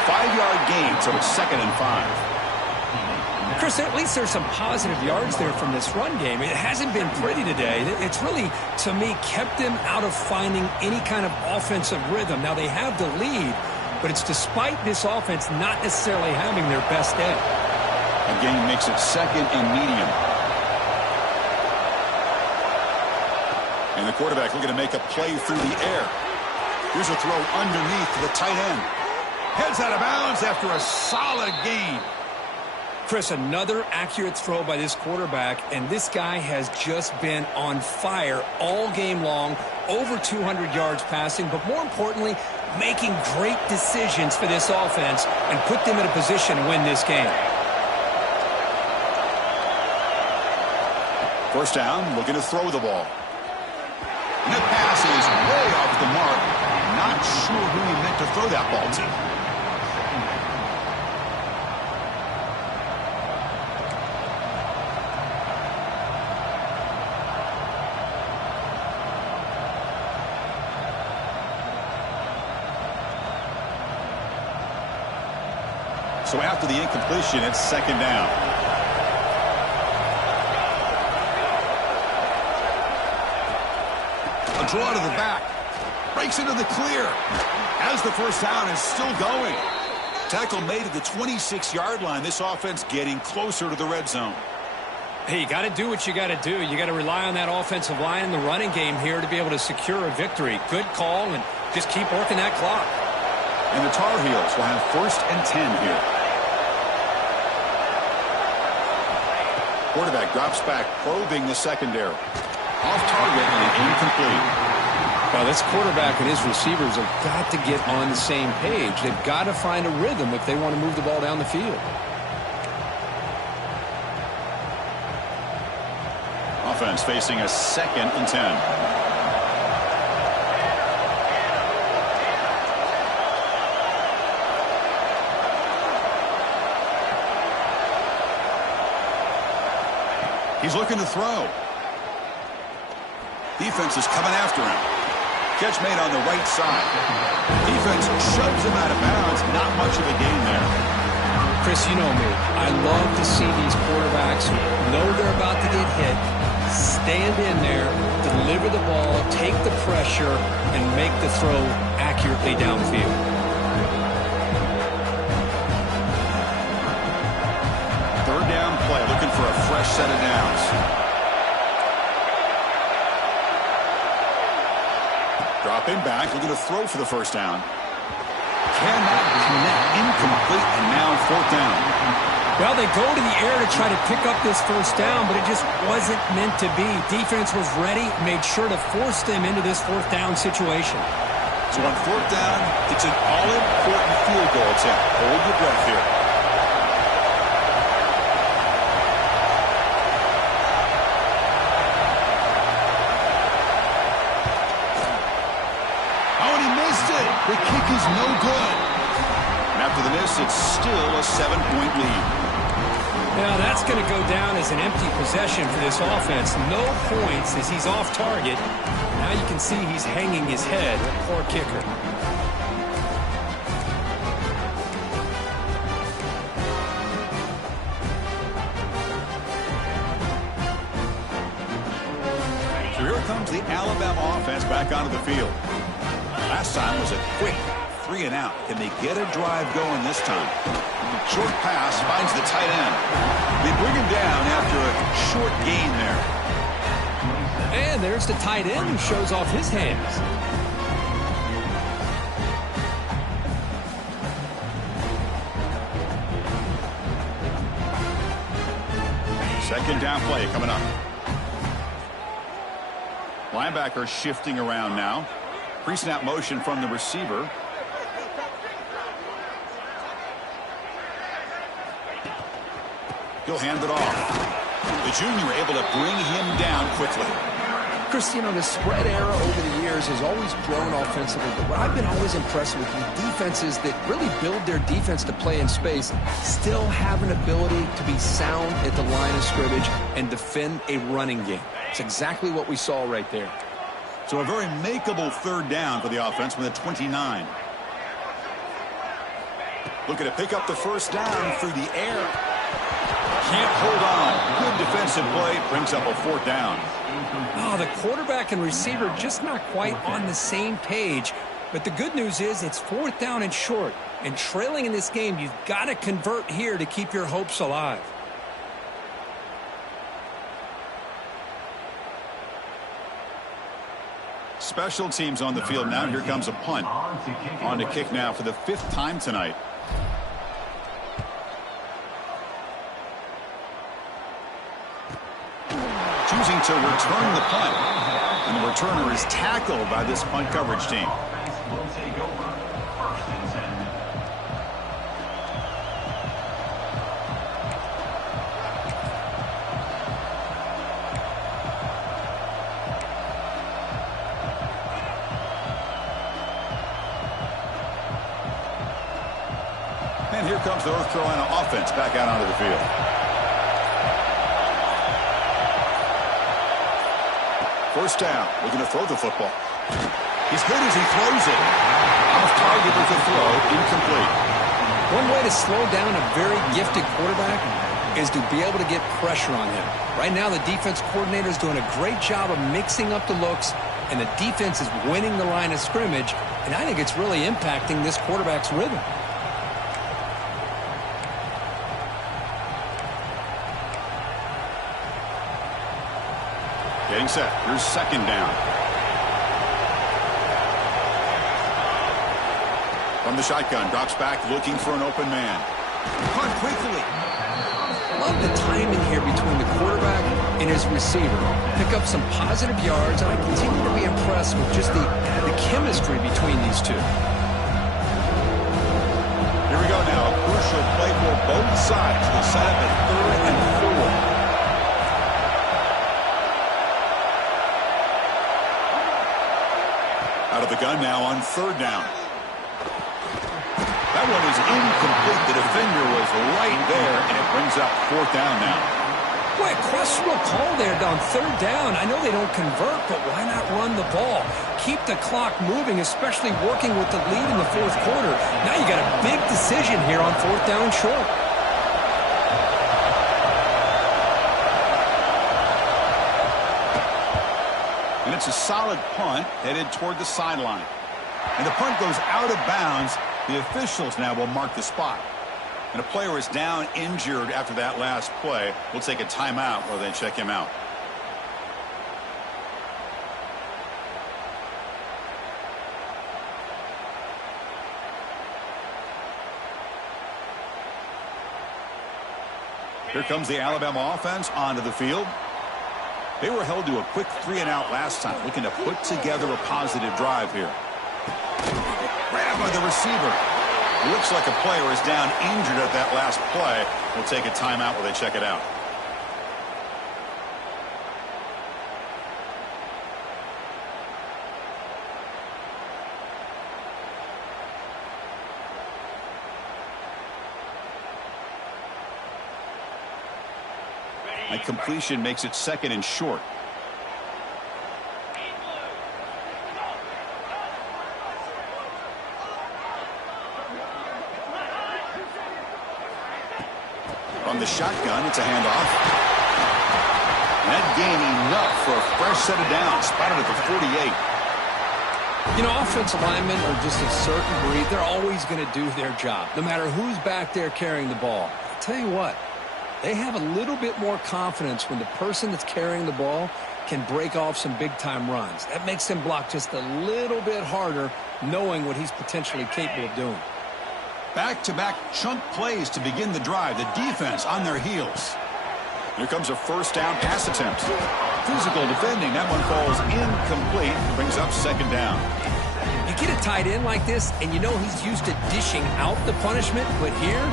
5-yard gain, so it's 2nd and 5. Chris, at least there's some positive yards there from this run game. It hasn't been pretty today. It's really, to me, kept them out of finding any kind of offensive rhythm. Now, they have the lead, but it's despite this offense not necessarily having their best day. A gain makes it 2nd and medium. And the quarterback looking to make a play through the air. Here's a throw underneath to the tight end. Heads out of bounds after a solid gain. Chris, another accurate throw by this quarterback, and this guy has just been on fire all game long, over 200 yards passing, but more importantly, making great decisions for this offense and put them in a position to win this game. First down, looking to throw the ball. And the pass is way off the mark. Not sure who he meant to throw that ball to. So after the incompletion, it's 2nd down. A draw to the back. Breaks into the clear. As the first down is still going. Tackle made at the 26-yard line. This offense getting closer to the red zone. Hey, you got to do what you got to do. You got to rely on that offensive line in the running game here to be able to secure a victory. Good call, and just keep working that clock. And the Tar Heels will have 1st and 10 here. Quarterback drops back, probing the secondary. Off target and incomplete. Well, this quarterback and his receivers have got to get on the same page. They've got to find a rhythm if they want to move the ball down the field. Offense facing a 2nd and 10. He's looking to throw. Defense is coming after him. Catch made on the right side. Defense shoves him out of bounds. Not much of a gain there. Chris, you know me. I love to see these quarterbacks who know they're about to get hit, stand in there, deliver the ball, take the pressure, and make the throw accurately downfield. Play, looking for a fresh set of downs. Dropping back, looking to throw for the first down. Cannot connect, incomplete, and now 4th down. Well, they go to the air to try to pick up this first down, but it just wasn't meant to be. Defense was ready, made sure to force them into this 4th down situation. So on 4th down, it's an all-important field goal attempt. Hold your breath here. The kick is no good. And after the miss, it's still a 7-point lead. Now that's going to go down as an empty possession for this offense. No points as he's off target. Now you can see he's hanging his head. Poor kicker. So here comes the Alabama offense back onto the field. Last time was a quick 3-and-out. Can they get a drive going this time? Short pass finds the tight end. They bring him down after a short gain there. And there's the tight end who shows off his hands. Second down play coming up. Linebacker shifting around now. Pre-snap motion from the receiver. He'll hand it off. The junior able to bring him down quickly. Chris, you know, the spread era over the years has always grown offensively, but what I've been always impressed with defenses that really build their defense to play in space still have an ability to be sound at the line of scrimmage and defend a running game. It's exactly what we saw right there. So a very makeable third down for the offense with a 29. Looking to pick up the first down through the air. Can't hold on. Good defensive play. Brings up a fourth down. Oh, the quarterback and receiver just not quite on the same page. But the good news is it's fourth down and short. And trailing in this game, you've got to convert here to keep your hopes alive. Special teams on the field now. Here comes a punt. On to kick now for the 5th time tonight. Choosing to return the punt. And the returner is tackled by this punt coverage team. Will take over. First and 10. And here comes the North Carolina offense back out onto the field. First down, looking to throw the football. He's hit as he throws it. Off target with the throw, incomplete. One way to slow down a very gifted quarterback is to be able to get pressure on him. Right now, the defense coordinator is doing a great job of mixing up the looks, and the defense is winning the line of scrimmage, and I think it's really impacting this quarterback's rhythm. Getting set. Here's second down. From the shotgun, drops back, looking for an open man. Caught quickly. Love the timing here between the quarterback and his receiver. Pick up some positive yards, and I continue to be impressed with just the chemistry between these two. Here we go now. A crucial play for both sides. The setup at 3rd and 4. Out of the gun now on 3rd down. That one is incomplete. The defender was right there, and it brings up 4th down now. Boy, a questionable call there on 3rd down. I know they don't convert, but why not run the ball? Keep the clock moving, especially working with the lead in the 4th quarter. Now you got a big decision here on 4th down and short. And it's a solid punt headed toward the sideline. And the punt goes out of bounds. The officials now will mark the spot. And a player is down injured after that last play. We'll take a timeout while they check him out. Here comes the Alabama offense onto the field. They were held to a quick 3-and-out last time, looking to put together a positive drive here. Grab by the receiver. It looks like a player is down injured at that last play. We'll take a timeout while they check it out. And completion makes it 2nd and short. From the shotgun, it's a handoff. That gain enough for a fresh set of downs. Spotted at the 48. You know, offensive linemen are just a certain breed. They're always going to do their job, no matter who's back there carrying the ball. I'll tell you what. They have a little bit more confidence when the person that's carrying the ball can break off some big-time runs. That makes them block just a little bit harder, knowing what he's potentially capable of doing. Back-to-back chunk plays to begin the drive. The defense on their heels. Here comes a first down pass attempt. Physical defending. That one falls incomplete. Brings up 2nd down. You get a tight end like this, and you know he's used to dishing out the punishment, but here,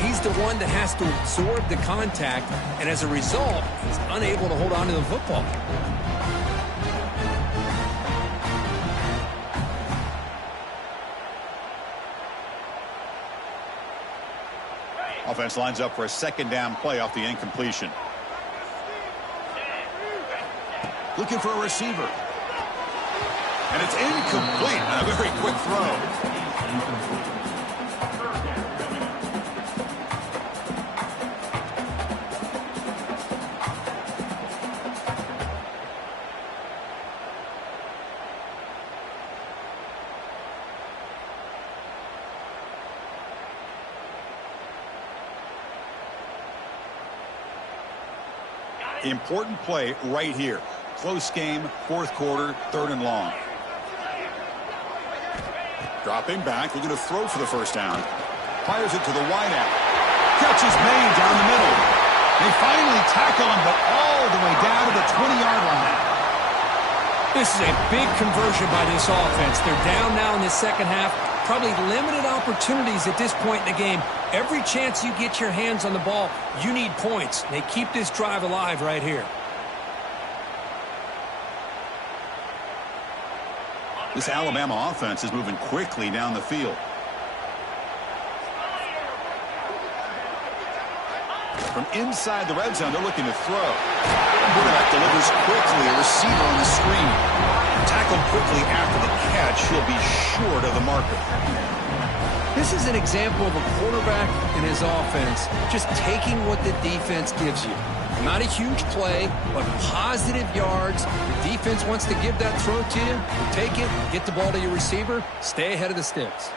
he's the one that has to absorb the contact, and as a result, he's unable to hold on to the football. offense lines up for a second down play off the incompletion. Looking for a receiver. And it's incomplete on a very quick throw. Important play right here. Close game, fourth quarter, 3rd and long. Dropping back, looking to throw for the first down. Fires it to the wideout. Catch is made down the middle. They finally tackle him, but all the way down to the 20-yard line. This is a big conversion by this offense. They're down now in the second half. Probably limited opportunities at this point in the game. Every chance you get your hands on the ball, you need points. They keep this drive alive right here. This Alabama offense is moving quickly down the field. From inside the red zone, they're looking to throw. Quarterback delivers quickly, a receiver on the screen. Tackled quickly after the catch, he'll be short of the marker. This is an example of a quarterback and his offense just taking what the defense gives you. Not a huge play, but positive yards. The defense wants to give that throw to you. Take it, get the ball to your receiver, stay ahead of the sticks.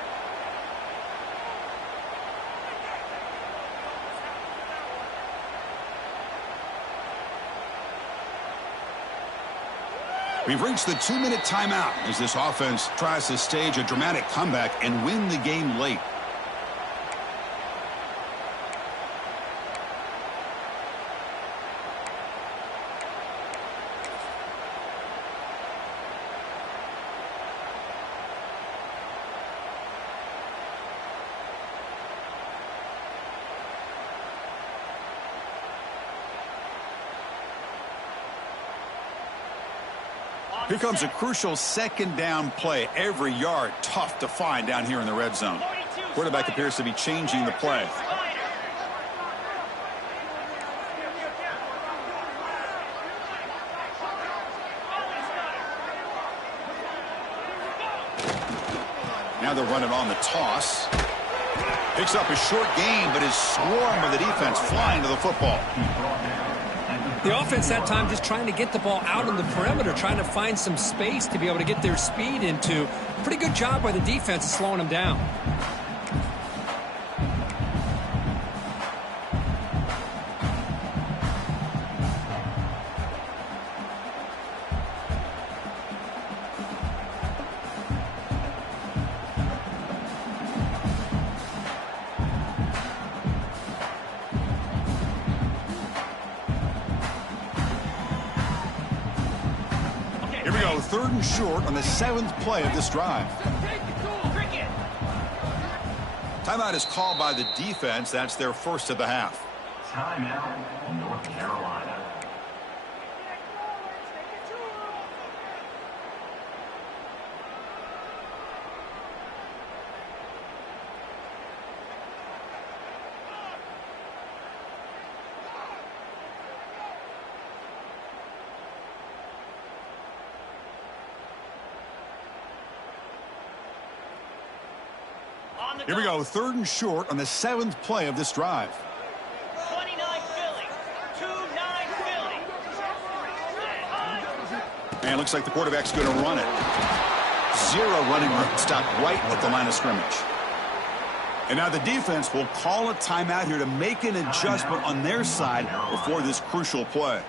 We've reached the 2-minute timeout as this offense tries to stage a dramatic comeback and win the game late. Here comes a crucial second down play. Every yard tough to find down here in the red zone. Quarterback appears to be changing the play. Now they're running on the toss. Picks up a short gain, but is swarmed by the defense flying to the football. The offense that time just trying to get the ball out on the perimeter, trying to find some space to be able to get their speed into. Pretty good job by the defense of slowing them down. Here we go, 3rd and short on the 7th play of this drive. Timeout is called by the defense. That's their first of the half. Timeout, North Carolina. Here we go, 3rd and short on the 7th play of this drive. 29 Philly. 2-9 Philly. And it looks like the quarterback's going to run it. 0 running room, stopped right at the line of scrimmage. And now the defense will call a timeout here to make an adjustment on their side before this crucial play.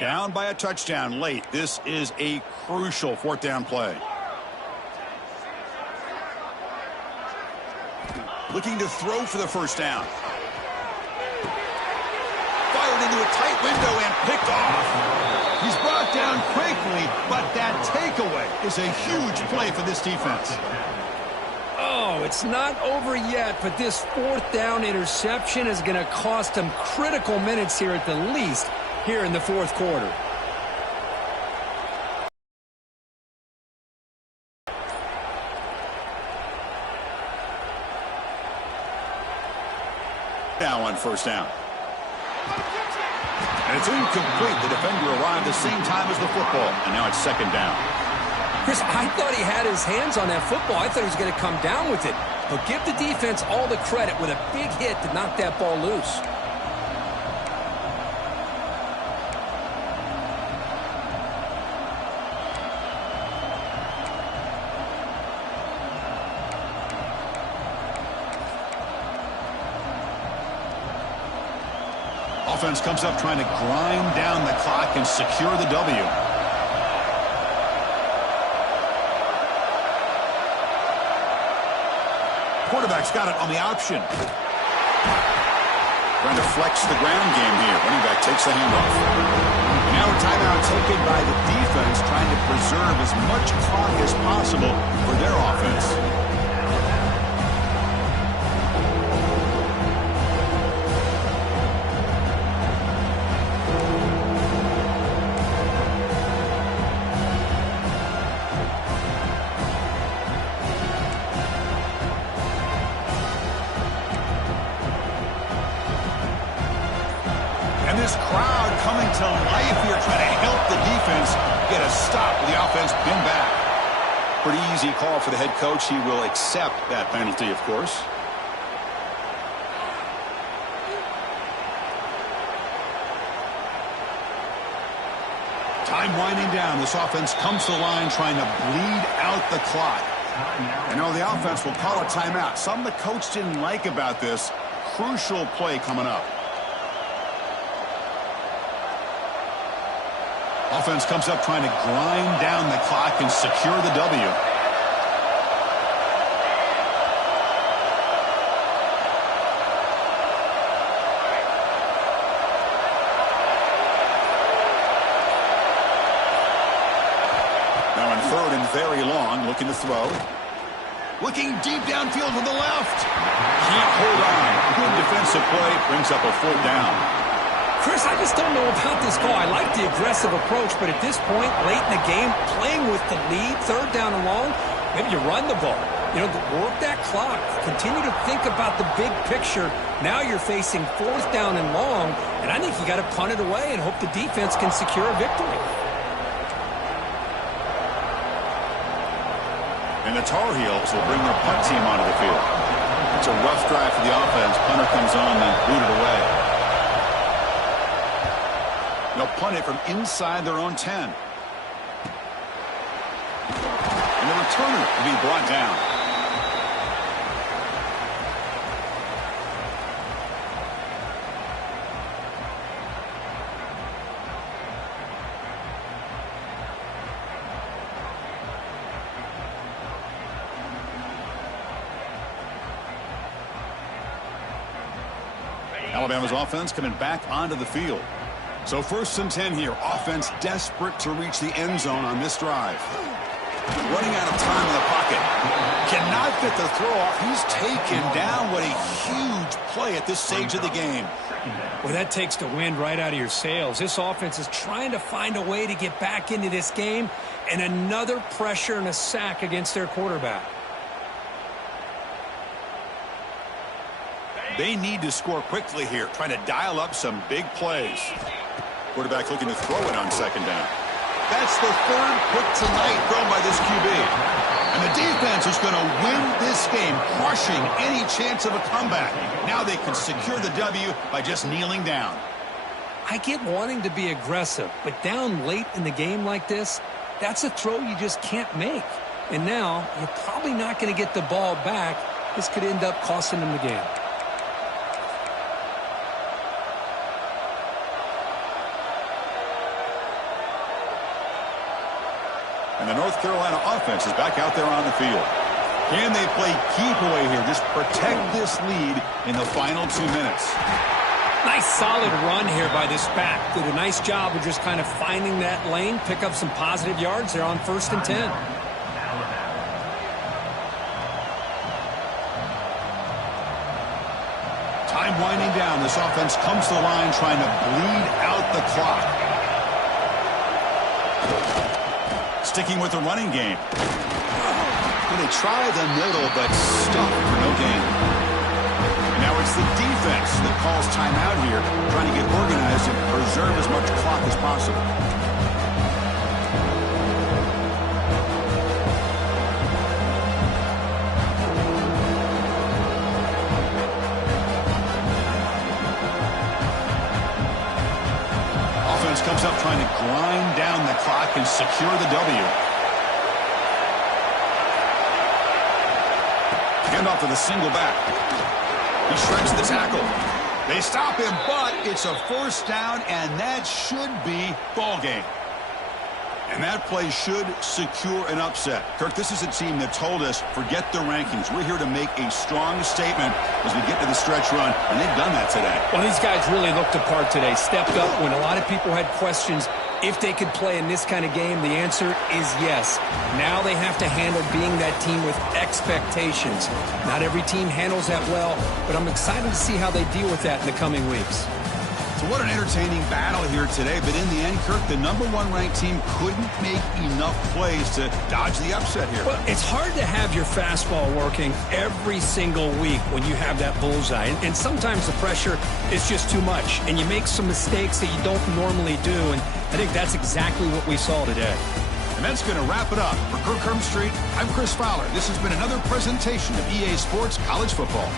Down by a touchdown late. This is a crucial 4th down play. Looking to throw for the first down. Fired into a tight window and picked off. He's brought down quickly, but That takeaway is a huge play for this defense. Oh, it's not over yet, but this fourth down interception is going to cost them critical minutes here at the least here in the fourth quarter. Now on first down. And it's incomplete. The defender arrived the same time as the football, and now it's second down. Chris, I thought he had his hands on that football. I thought he was going to come down with it. But give the defense all the credit with a big hit to knock that ball loose. Offense comes up trying to grind down the clock and secure the W. Quarterback's got it on the option. Trying to flex the ground game here. Running back takes the handoff. And now a timeout taken by the defense, trying to preserve as much clock as possible for their offense. And this crowd coming to life here, trying to help the defense get a stop with the offense pinned back. Pretty easy call for the head coach. He will accept that penalty, of course. Time winding down. This offense comes to the line trying to bleed out the clock. And now the offense will call a timeout. Something the coach didn't like about this. Crucial play coming up. Offense comes up trying to grind down the clock and secure the W. Now in third and very long, looking to throw. Looking deep downfield to the left. Can't hold on. Good defensive play. Brings up a fourth down. Chris, I just don't know about this call. I like the aggressive approach, but at this point, late in the game, playing with the lead, third down and long, maybe you run the ball. You know, work that clock. Continue to think about the big picture. Now you're facing fourth down and long, and I think you got to punt it away and hope the defense can secure a victory. And the Tar Heels will bring their punt team onto the field. It's a rough drive for the offense. Punter comes on and booted away. They'll punt it from inside their own 10. And the returner will be brought down. Alabama's offense coming back onto the field. So 1st and 10 here. Offense desperate to reach the end zone on this drive. Running out of time in the pocket. Cannot get the throw off. He's taken down. What a huge play at this stage of the game. Well, that takes the wind right out of your sails. This offense is trying to find a way to get back into this game, and another pressure and a sack against their quarterback. They need to score quickly here, trying to dial up some big plays. Quarterback looking to throw it on second down. That's the third pick tonight thrown by this QB. And the defense is going to win this game, crushing any chance of a comeback. Now they can secure the W by just kneeling down. I get wanting to be aggressive, but down late in the game like this, that's a throw you just can't make. And now you're probably not going to get the ball back. This could end up costing them the game. And the North Carolina offense is back out there on the field. Can they play keep away here? Just protect this lead in the final 2 minutes. Nice solid run here by this back. Did a nice job of just kind of finding that lane, pick up some positive yards there on 1st and 10. Time winding down. This offense comes to the line trying to bleed out the clock. Sticking with the running game. They try the middle, but stop for no gain. And now it's the defense that calls timeout here, trying to get organized and preserve as much clock as possible. Offense comes up trying to grind down the clock and secure the W. Off to the single back. He shreds the tackle. They stop him, but it's a 1st down, and that should be ball game. And that play should secure an upset. Kirk, this is a team that told us, forget the rankings. We're here to make a strong statement as we get to the stretch run, and they've done that today. Well, these guys really looked apart today, stepped up when a lot of people had questions if they could play in this kind of game. The answer is yes. Now they have to handle being that team with expectations. Not every team handles that well, but I'm excited to see how they deal with that in the coming weeks. So what an entertaining battle here today, but in the end, Kirk, the #1 ranked team couldn't make enough plays to dodge the upset here. Well, it's hard to have your fastball working every single week when you have that bullseye, and sometimes the pressure is just too much, and you make some mistakes that you don't normally do, and I think that's exactly what we saw today. And that's going to wrap it up. For Kirk Street, I'm Chris Fowler. This has been another presentation of EA Sports College Football.